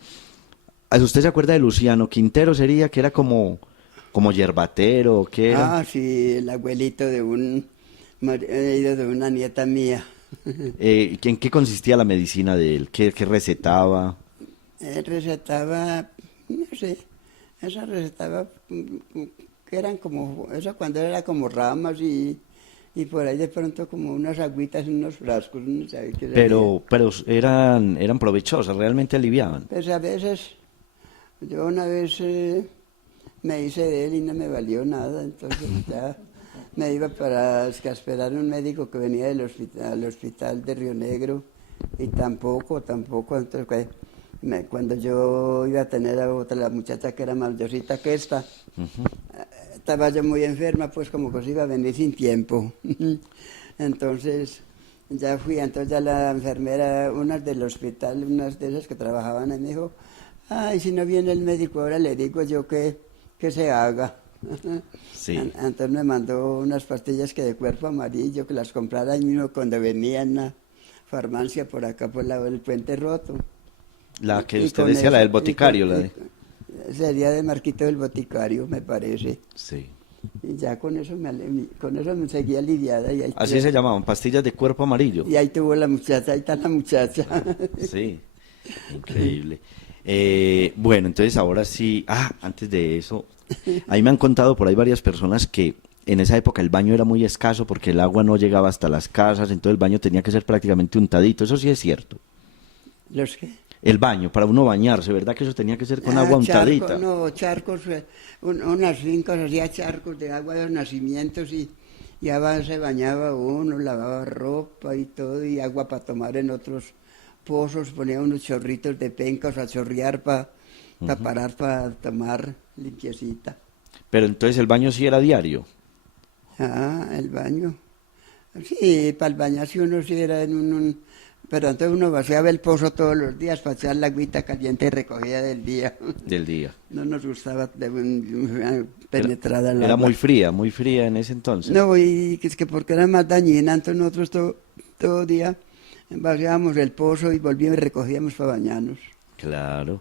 ¿Usted se acuerda de Luciano Quintero? Sería que era como yerbatero, ¿qué era? Sí, el abuelito de marido de una nieta mía. ¿En qué consistía la medicina de él? ¿Qué recetaba? Él recetaba, no sé, esa recetaba que eran como, eso cuando era como ramas y por ahí de pronto como unas agüitas en unos frascos, no sabe qué pero eran provechosas, realmente aliviaban. Pues a veces, yo una vez me hice de él y no me valió nada, entonces ya me iba para esperar un médico que venía del hospital de Río Negro y tampoco, entonces cuando yo iba a tener a otra, la muchacha que era mayorcita que esta, estaba yo muy enferma, pues como que se iba a venir sin tiempo. Entonces ya fui, entonces ya la enfermera, una del hospital, unas de esas que trabajaban ahí, me dijo, si no viene el médico ahora le digo yo que se haga. Sí. Entonces me mandó unas pastillas que de cuerpo amarillo, que las comprara ahí mismo cuando venía en la farmacia por acá, por el lado del Puente Roto. La que usted decía, la del boticario. Sería de Marquito del Boticario, me parece. Sí. Y ya con eso con eso me seguía aliviada. Y ahí Así se llamaban, pastillas de cuerpo amarillo. Y ahí tuvo la muchacha, ahí está la muchacha. Sí, increíble. Bueno, entonces ahora sí, antes de eso, ahí me han contado por ahí varias personas que en esa época el baño era muy escaso porque el agua no llegaba hasta las casas, entonces el baño tenía que ser prácticamente untadito, eso sí es cierto. ¿Los qué? El baño, para uno bañarse, ¿verdad que eso tenía que ser con agua untadita? Charcos, unas fincas hacía charcos de agua de los nacimientos y ya se bañaba uno, lavaba ropa y todo, y agua para tomar en otros pozos, ponía unos chorritos de pencas a chorrear para parar, para tomar limpiecita. Pero entonces el baño sí era diario. El baño. Sí, para el bañarse uno sí era pero entonces uno vaciaba el pozo todos los días para echar la agüita caliente y recogida del día. Del día. No nos gustaba penetrada la Era agua. muy fría en ese entonces. No, y es que porque era más dañina, entonces nosotros todo día vaciábamos el pozo y volvíamos y recogíamos para bañarnos. Claro.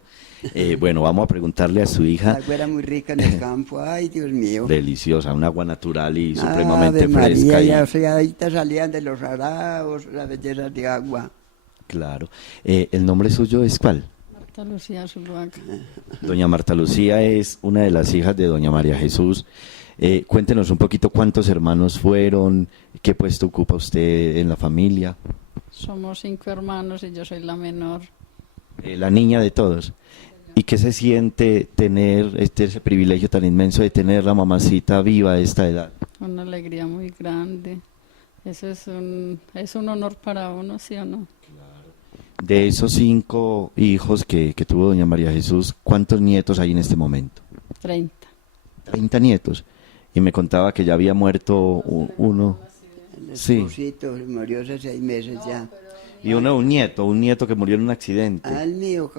Bueno, vamos a preguntarle a su hija. La agua era muy rica en el campo, ay Dios mío. Deliciosa, un agua natural y supremamente Ave María, fresca. ya, o sea, ahí te salían de los araos, las bellezas de agua. Claro. ¿El nombre suyo es cuál? Marta Lucía Zuluaga. Doña Marta Lucía es una de las hijas de doña María Jesús. Cuéntenos un poquito cuántos hermanos fueron, qué puesto ocupa usted en la familia. Somos 5 hermanos y yo soy la menor. La niña de todos. ¿Y qué se siente tener ese privilegio tan inmenso de tener la mamacita viva a esta edad? Una alegría muy grande. Eso es un honor para uno, ¿sí o no? De esos 5 hijos que tuvo doña María Jesús, ¿cuántos nietos hay en este momento? 30. 30 nietos. Y me contaba que ya había muerto uno. El Sí. esposito murió hace 6 meses ya. Y un nieto que murió en un accidente. El mío,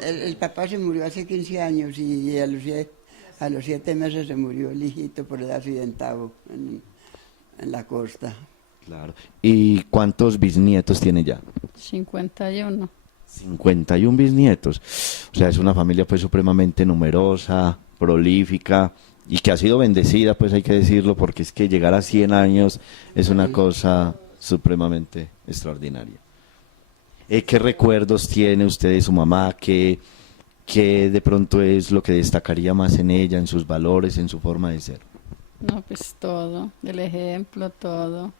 el papá se murió hace 15 años y a los 7 meses se murió el hijito por el accidentado en la costa. Claro. ¿Y cuántos bisnietos tiene ya? 51. 51 bisnietos. O sea, es una familia pues supremamente numerosa, prolífica y que ha sido bendecida, pues hay que decirlo, porque es que llegar a 100 años es una cosa supremamente extraordinaria. ¿Qué recuerdos tiene usted de su mamá? ¿Qué de pronto es lo que destacaría más en ella, en sus valores, en su forma de ser? No, pues todo, el ejemplo, todo.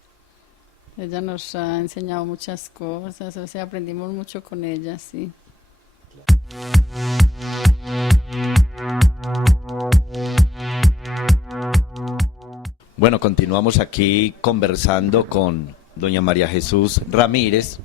Ella nos ha enseñado muchas cosas, o sea, aprendimos mucho con ella, sí. Bueno, continuamos aquí conversando con doña María Jesús Ramírez,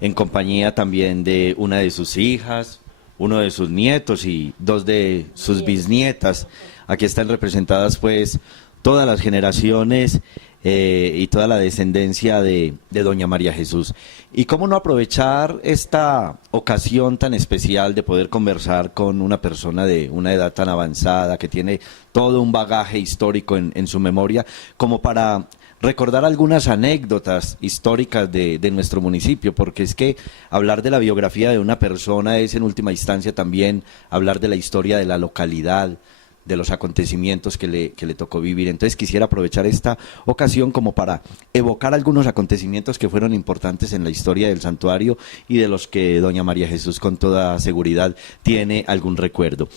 en compañía también de una de sus hijas, uno de sus nietos y 2 de sus bisnietas. Aquí están representadas pues todas las generaciones y toda la descendencia de doña María Jesús. Y cómo no aprovechar esta ocasión tan especial de poder conversar con una persona de una edad tan avanzada, que tiene todo un bagaje histórico en su memoria, como para recordar algunas anécdotas históricas de nuestro municipio, porque es que hablar de la biografía de una persona es en última instancia también hablar de la historia de la localidad, de los acontecimientos que le tocó vivir. Entonces quisiera aprovechar esta ocasión como para evocar algunos acontecimientos que fueron importantes en la historia del santuario y de los que doña María Jesús con toda seguridad tiene algún recuerdo.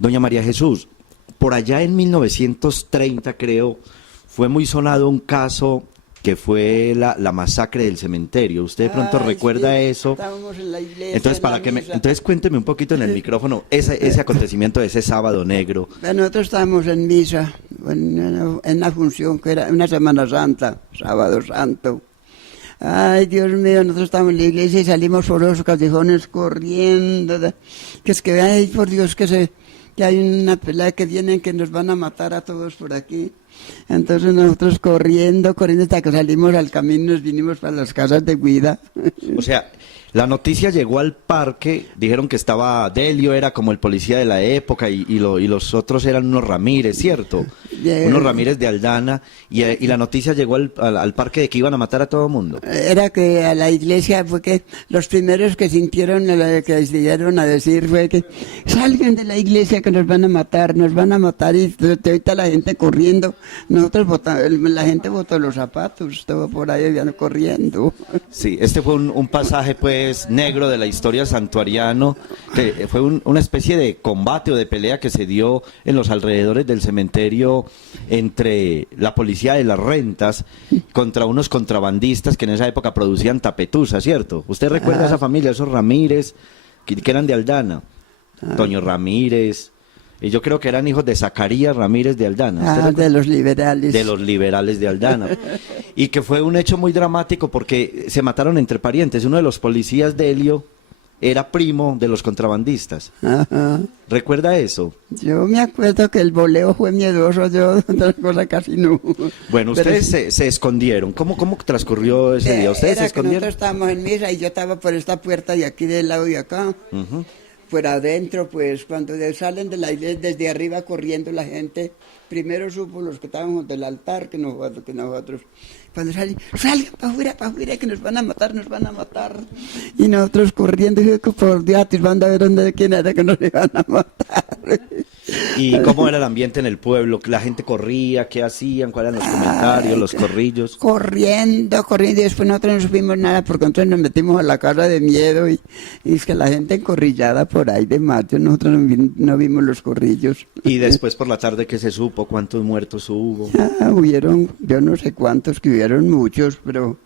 Doña María Jesús, por allá en 1930 creo, fue muy sonado un caso que fue la masacre del cementerio. ¿Usted de pronto recuerda sí, eso? Estábamos en la iglesia. Entonces, entonces cuénteme un poquito en el micrófono ese acontecimiento de ese sábado negro. Nosotros estábamos en misa, en una función que era una Semana Santa, Sábado Santo. Ay, Dios mío, nosotros estábamos en la iglesia y salimos por los callejones corriendo. Que ay, por Dios, que hay una pelea que vienen, que nos van a matar a todos por aquí. Entonces nosotros corriendo hasta que salimos al camino y nos vinimos para las casas de Guida. O sea, la noticia llegó al parque, dijeron que estaba Delio, era como el policía de la época, y los otros eran unos Ramírez, ¿cierto? Unos Ramírez de Aldana, y la noticia llegó al parque de que iban a matar a todo el mundo. Era que a la iglesia fue que los primeros que sintieron, que decidieron a decir fue que salgan de la iglesia que nos van a matar, y ahorita la gente corriendo, la gente botó los zapatos, estaba por ahí corriendo. Sí, este fue un pasaje pues negro de la historia santuariano, que fue una especie de combate o de pelea que se dio en los alrededores del cementerio entre la policía de las rentas contra unos contrabandistas que en esa época producían tapetusa, ¿cierto? ¿Usted recuerda a esa familia, esos Ramírez, que eran de Aldana? Toño Ramírez, y yo creo que eran hijos de Zacarías Ramírez de Aldana. De los liberales. De los liberales de Aldana. Y que fue un hecho muy dramático porque se mataron entre parientes. Uno de los policías de Helio era primo de los contrabandistas. Ajá. ¿Recuerda eso? Yo me acuerdo que el boleo fue miedoso, yo otra cosa casi no. Bueno, ustedes se escondieron. ¿Cómo transcurrió ese día? ¿Ustedes se escondieron? Nosotros estábamos en misa y yo estaba por esta puerta de aquí del lado de acá. Por adentro, pues cuando salen de la iglesia, desde arriba corriendo la gente, primero supo los que estaban junto al altar que nosotros. Cuando salgan para afuera, que nos van a matar. Y nosotros corriendo, y por Dios, van a ver quién era que nos iban a matar. ¿Y cómo era el ambiente en el pueblo? ¿La gente corría? ¿Qué hacían? ¿Cuáles eran los comentarios, los corrillos? Corriendo, y después nosotros no supimos nada porque nosotros nos metimos a la casa de miedo y es que la gente encorrillada por ahí de macho, nosotros no vimos los corrillos. ¿Y después por la tarde qué se supo? ¿Cuántos muertos hubo? Hubieron, yo no sé cuántos, que hubieron muchos, pero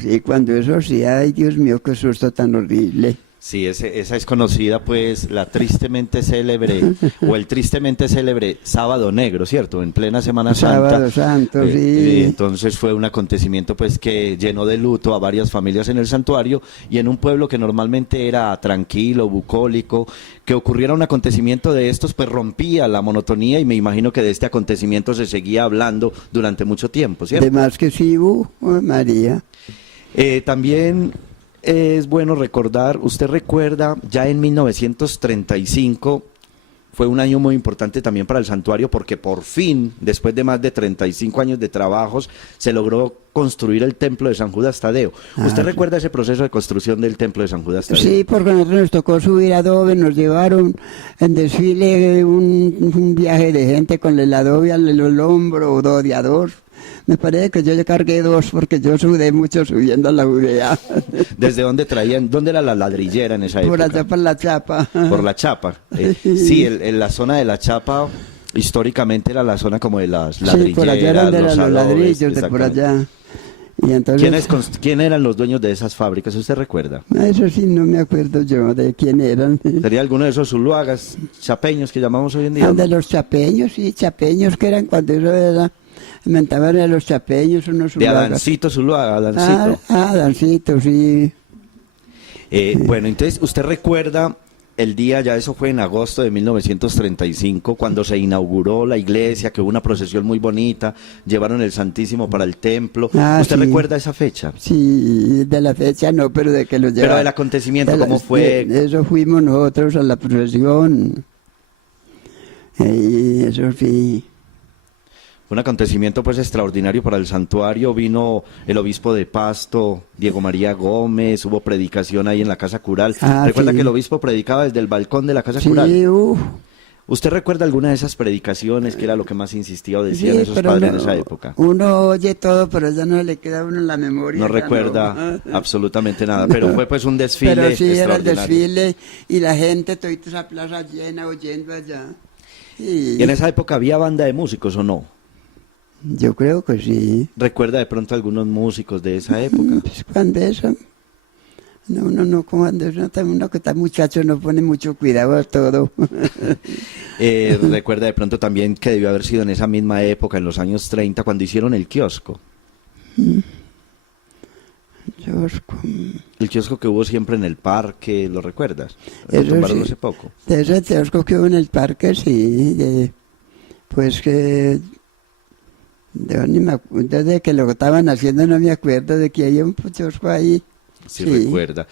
sí, cuando eso sí, ay Dios mío, qué susto tan horrible. Sí, esa es conocida pues la tristemente célebre o el tristemente célebre Sábado Negro, ¿cierto? En plena Semana Santa. Sábado Santo, sí. Entonces fue un acontecimiento pues que llenó de luto a varias familias en el santuario y en un pueblo que normalmente era tranquilo, bucólico, que ocurriera un acontecimiento de estos pues rompía la monotonía y me imagino que de este acontecimiento se seguía hablando durante mucho tiempo, ¿cierto? Además que sí, María. También es bueno recordar, usted recuerda, ya en 1935 fue un año muy importante también para el santuario porque por fin, después de más de 35 años de trabajos, se logró construir el templo de San Judas Tadeo. ¿Usted recuerda ese proceso de construcción del templo de San Judas Tadeo? Sí, porque a nosotros nos tocó subir adobe, nos llevaron en desfile un viaje de gente con el adobe al hombro, dos de a dos. Me parece que yo cargué dos porque yo sudé mucho subiendo a la Judea. ¿Desde dónde traían? ¿Dónde era la ladrillera en esa época? Por allá, por la Chapa. Por la Chapa. Sí, en la zona de la Chapa históricamente era la zona como de las ladrilleras, sí, por allá eran de los ladrillos, de por allá. Y entonces, ¿Quién eran los dueños de esas fábricas? ¿Usted recuerda? Eso sí, no me acuerdo yo de quién eran. ¿Sería alguno de esos zuluagas, chapeños que llamamos hoy en día? De los chapeños, sí, chapeños que eran cuando eso era... Inventaban a los chapeños, unos zuluagas. De Adancito Zuluaga, Adancito. Adancito, sí. Bueno, entonces, ¿usted recuerda el día, ya eso fue en agosto de 1935, cuando se inauguró la iglesia, que hubo una procesión muy bonita, llevaron el Santísimo para el templo? ¿Usted sí. recuerda esa fecha? Sí, de la fecha no, pero de que lo llevaron. Pero del acontecimiento, ¿cómo fue? Eso fuimos nosotros a la procesión. Y eso sí. Un acontecimiento pues extraordinario para el santuario. Vino el obispo de Pasto, Diego María Gómez, hubo predicación ahí en la Casa Cural. ¿Recuerda que el obispo predicaba desde el balcón de la Casa Cural? Sí, ¿Usted recuerda alguna de esas predicaciones que era lo que más insistía o decían esos padres en esa época? Uno oye todo, pero ya no le queda a uno en la memoria. No recuerda absolutamente nada, pero fue pues un desfile pero sí, era el extraordinario. Desfile y la gente, toda esa plaza llena oyendo allá. ¿Y en esa época había banda de músicos o no? Yo creo que sí. ¿Recuerda de pronto algunos músicos de esa época? Pues cuando eso, uno que está muchacho no pone mucho cuidado a todo. ¿Recuerda de pronto también que debió haber sido en esa misma época, en los años 30, cuando hicieron el kiosco? El kiosco que hubo siempre en el parque, ¿lo recuerdas? Lo tumbaron hace poco. De ese kiosco que hubo en el parque, sí. Pues que Yo de que lo estaban haciendo no me acuerdo de que había un puchosco ahí. Si Sí. recuerda.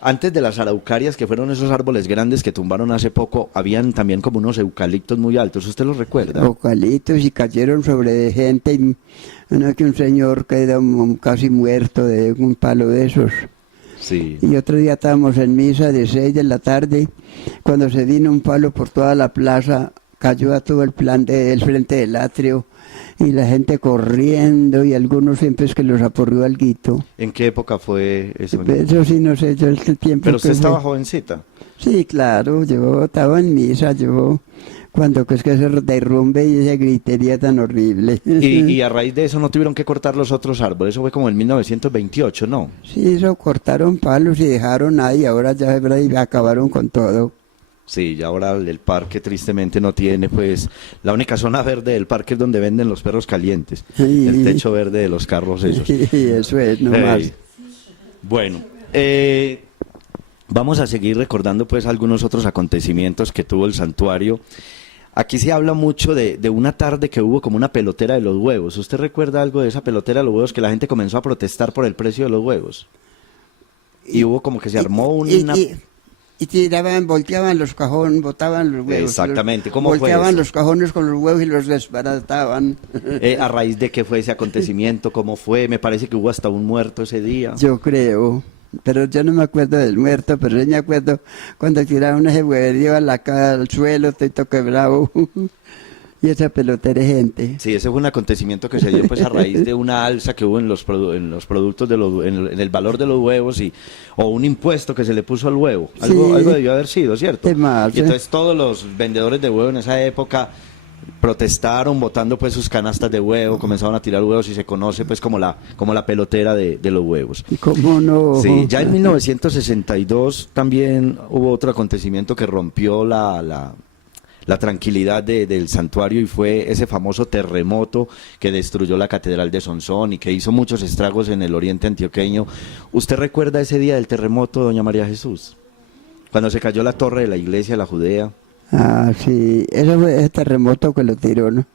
Antes de las araucarias, que fueron esos árboles grandes que tumbaron hace poco, habían también como unos eucaliptos muy altos. ¿Usted los recuerda? Vocalitos y cayeron sobre gente. Y uno que un señor quedó casi muerto de un palo de esos. Sí. Y otro día estábamos en misa de 6 de la tarde, cuando se vino un palo por toda la plaza, cayó a todo el el frente del atrio, y la gente corriendo, y algunos siempre es que los aporrió alguito. ¿En qué época fue eso? Eso sí, no sé, yo el tiempo Pero usted que estaba fue. jovencita. Sí, claro, yo estaba en misa, cuando que es que se derrumbe y esa gritería tan horrible. Y a raíz de eso no tuvieron que cortar los otros árboles. Eso fue como en 1928, ¿no? Sí, eso cortaron palos y dejaron ahí, ahora ya y acabaron con todo. Sí, y ahora el parque tristemente no tiene, pues, la única zona verde del parque es donde venden los perros calientes. Sí. El techo verde de los carros esos. Y eso es, no más. Hey. Bueno, vamos a seguir recordando pues algunos otros acontecimientos que tuvo el santuario. Aquí se habla mucho de una tarde que hubo como una pelotera de los huevos. ¿Usted recuerda algo de esa pelotera de los huevos que la gente comenzó a protestar por el precio de los huevos? Y hubo como que se armó una... Y tiraban, volteaban los cajones, botaban los huevos. Exactamente, ¿cómo fue volteaban eso? los cajones con los huevos y los desbarataban. ¿A raíz de qué fue ese acontecimiento? ¿Cómo fue? Me parece que hubo hasta un muerto ese día. Yo creo, pero yo no me acuerdo del muerto, pero sí me acuerdo cuando tiraron ese hueverío al suelo, todo quebrado. Y esa pelotera de gente. Sí, ese fue un acontecimiento que se dio pues a raíz de una alza que hubo en los productos en el valor de los huevos o un impuesto que se le puso al huevo. Algo, Sí. algo debió haber sido, ¿cierto? ¿Qué más, Y entonces todos los vendedores de huevo en esa época protestaron botando pues sus canastas de huevo, comenzaron a tirar huevos y se conoce pues como la pelotera de los huevos. ¿Y cómo no? Sí, ya en 1962 también hubo otro acontecimiento que rompió la tranquilidad del santuario y fue ese famoso terremoto que destruyó la catedral de Sonsón y que hizo muchos estragos en el oriente antioqueño. ¿Usted recuerda ese día del terremoto, doña María Jesús? Cuando se cayó la torre de la iglesia de la Judea. Ah, sí, eso fue ese terremoto que lo tiró, ¿no?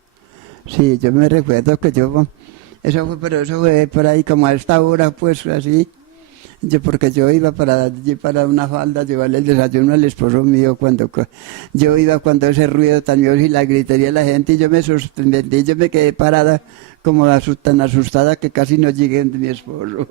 Sí, yo me recuerdo que pero eso fue por ahí como a esta hora, pues así. Porque yo iba para una falda, llevarle el desayuno al esposo mío yo iba cuando ese ruido tan miedoso y la gritería de la gente y yo me suspendí, yo me quedé parada como tan asustada que casi no llegué de mi esposo.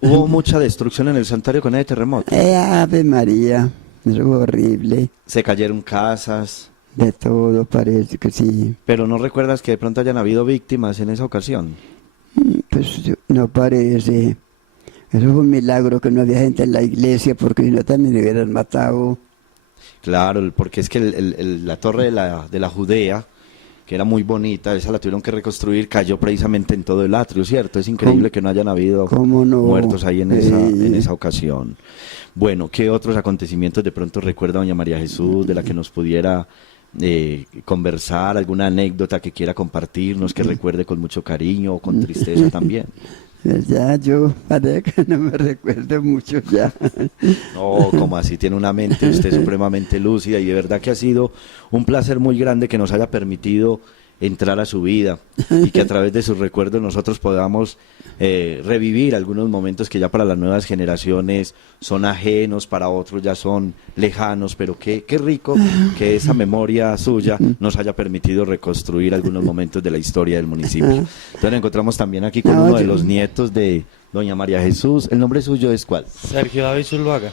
Hubo mucha destrucción en el santuario con ese terremoto. Ave María, eso fue horrible, Se cayeron casas, de todo parece que sí. pero ¿no recuerdas que de pronto hayan habido víctimas en esa ocasión? Pues no parece. Eso fue un milagro que no había gente en la iglesia, porque si no también me hubieran matado. Claro, porque es que la torre de la Judea, que era muy bonita, esa la tuvieron que reconstruir, cayó precisamente en todo el atrio, ¿cierto? Es increíble que no hayan habido ¿Cómo no? muertos ahí en Sí. esa ocasión. Bueno, ¿qué otros acontecimientos de pronto recuerda doña María Jesús de la que nos pudiera conversar, alguna anécdota que quiera compartirnos, que recuerde con mucho cariño o con tristeza también? Pues ya yo parece que no me recuerdo mucho ya. No, como así tiene una mente usted supremamente lúcida y de verdad que ha sido un placer muy grande que nos haya permitido entrar a su vida y que a través de sus recuerdos nosotros podamos revivir algunos momentos que ya para las nuevas generaciones son ajenos, para otros ya son lejanos, pero qué rico que esa memoria suya nos haya permitido reconstruir algunos momentos de la historia del municipio. Entonces nos encontramos también aquí con uno de los nietos de doña María Jesús. ¿El nombre suyo es cuál? Sergio David Zuluaga.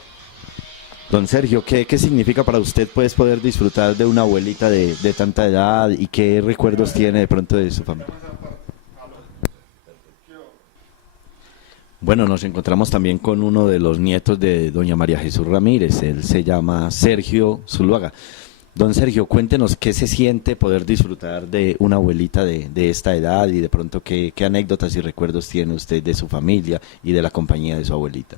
Don Sergio, ¿qué significa para usted pues poder disfrutar de una abuelita de tanta edad y qué recuerdos tiene de pronto de su familia? Bueno, nos encontramos también con uno de los nietos de doña María Jesús Ramírez, él se llama Sergio Zuluaga. Don Sergio, cuéntenos qué se siente poder disfrutar de una abuelita de esta edad y de pronto qué anécdotas y recuerdos tiene usted de su familia y de la compañía de su abuelita.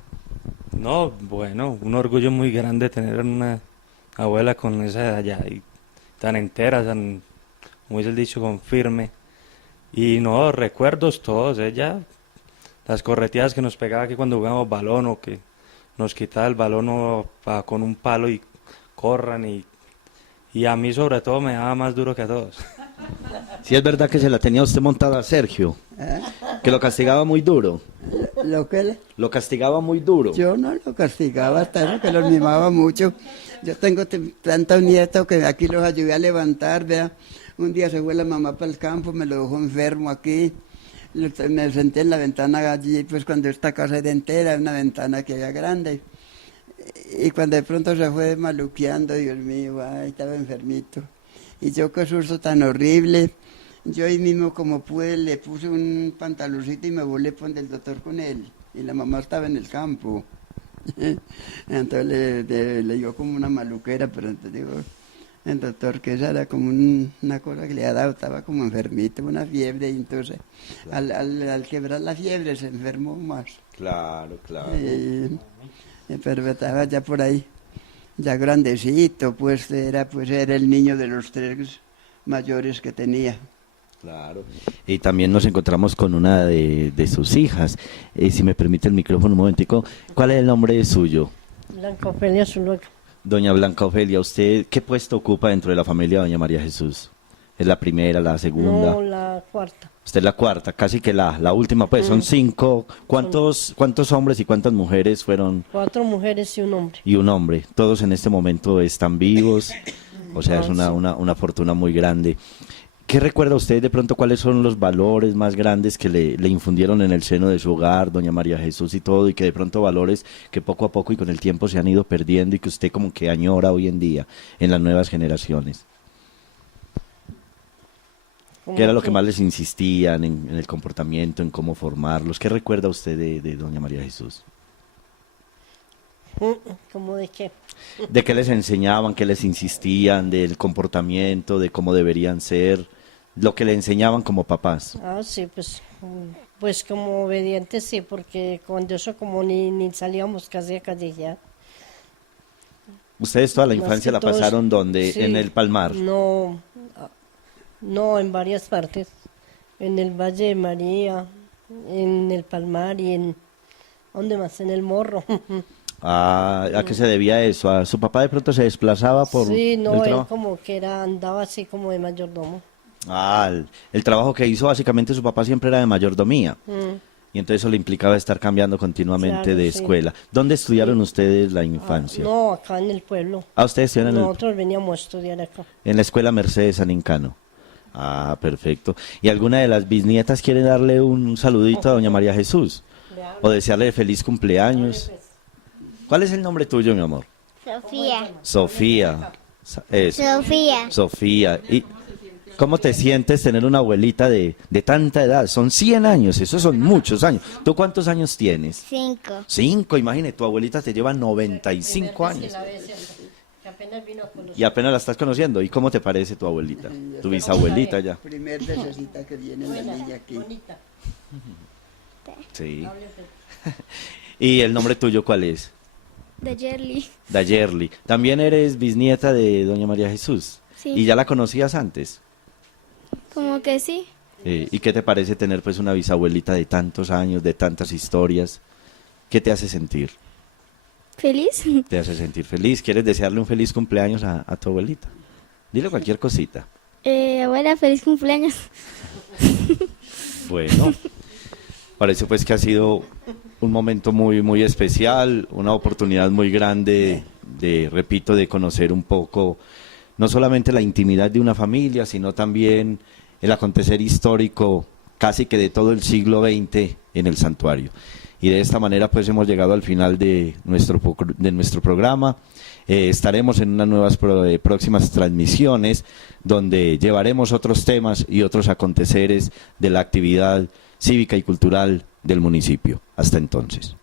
No, bueno, un orgullo muy grande tener una abuela con esa edad ya y tan entera, tan, como dice el dicho, con firme. Y no, recuerdos todos, ella, las correteadas que nos pegaba aquí cuando jugábamos balón o que nos quitaba el balón con un palo y corran y a mí sobre todo me daba más duro que a todos. Si es verdad que se la tenía usted montada a Sergio, ¿Eh? que lo castigaba muy duro. Lo que le- Lo castigaba muy duro. Yo no lo castigaba, hasta eso que los mimaba mucho. Yo tengo tantos nietos que aquí los ayudé a levantar, vea. Un día se fue la mamá para el campo, me lo dejó enfermo aquí. Me senté en la ventana allí, pues cuando esta casa era entera, una ventana que era grande. Y cuando de pronto se fue maluqueando, Dios mío, ay, estaba enfermito. Y yo qué susto tan horrible. Yo ahí mismo como pude le puse un pantaloncito y me volé por donde el doctor con él. Y la mamá estaba en el campo. Entonces le dio como una maluquera, pero entonces digo, el doctor que esa era como una cosa que le había dado, estaba como enfermito, una fiebre, y entonces al quebrar la fiebre se enfermó más. Claro, claro. Pero estaba ya por ahí, ya grandecito, pues era el niño de los tres mayores que tenía. Claro. Y también nos encontramos con una de sus hijas. Si me permite el micrófono un momentico, ¿cuál es el nombre suyo? Blanca Ofelia Zuluaga. Doña Blanca Ofelia, ¿usted qué puesto ocupa dentro de la familia de Doña María Jesús? ¿Es la primera, la segunda? No, la cuarta. Usted es la cuarta, casi que la última, pues son 5. ¿Cuántos hombres y cuántas mujeres fueron? 4 mujeres y un hombre. Y un hombre. Todos en este momento están vivos, o sea, es una fortuna muy grande. ¿Qué recuerda usted de pronto cuáles son los valores más grandes que le infundieron en el seno de su hogar, Doña María Jesús y todo, y que de pronto valores que poco a poco y con el tiempo se han ido perdiendo y que usted como que añora hoy en día en las nuevas generaciones? ¿Qué era lo que más les insistían en el comportamiento, en cómo formarlos? ¿Qué recuerda usted de Doña María Jesús? ¿Cómo de qué? ¿De qué les enseñaban, qué les insistían, del comportamiento, de cómo deberían ser, lo que le enseñaban como papás? Ah, sí, pues como obedientes sí, porque cuando eso como ni salíamos casi a calle ya. ¿Ustedes toda la Más infancia que la todos, pasaron donde? sí. ¿En el Palmar? No, en varias partes. En el Valle de María, en el Palmar y en... ¿Dónde más? En el Morro. ¿A qué se debía eso? ¿A su papá de pronto se desplazaba por Sí, el no, él trabajo? como que andaba así como de mayordomo. El trabajo que hizo básicamente su papá siempre era de mayordomía. Mm. Y entonces eso le implicaba estar cambiando continuamente Claro, de sí. escuela. ¿Dónde estudiaron ustedes la infancia? No, acá en el pueblo. Ustedes estudiaron Nosotros veníamos a estudiar acá. en la escuela Mercedes San Incano. Perfecto. ¿Y alguna de las bisnietas quiere darle un saludito a Doña María Jesús? O desearle feliz cumpleaños. ¿Cuál es el nombre tuyo, mi amor? Sofía. Sofía. Eso. Sofía. Sofía. ¿Y cómo te sientes tener una abuelita de tanta edad? Son 100 años, esos son muchos años. ¿Tú cuántos años tienes? 5. 5, imagínate, tu abuelita te lleva 95 años. Y apenas la estás conociendo. ¿Y cómo te parece tu abuelita? Tu bisabuelita ya. Primer necesita que viene la niña aquí. Sí. ¿Y el nombre tuyo cuál es? De Yerly. Dayerly. ¿También eres bisnieta de Doña María Jesús? Sí. ¿Y ya la conocías antes? Como que sí. ¿Y qué te parece tener pues una bisabuelita de tantos años, de tantas historias? ¿Qué te hace sentir? ¿Feliz? ¿Te hace sentir feliz? ¿Quieres desearle un feliz cumpleaños a tu abuelita? Dile cualquier cosita. Abuela, feliz cumpleaños. Bueno, parece pues que ha sido un momento muy, muy especial, una oportunidad muy grande repito, de conocer un poco, no solamente la intimidad de una familia, sino también el acontecer histórico casi que de todo el siglo XX en el santuario. Y de esta manera pues hemos llegado al final de nuestro programa. Estaremos en unas nuevas próximas transmisiones donde llevaremos otros temas y otros aconteceres de la actividad cívica y cultural del municipio. Hasta entonces.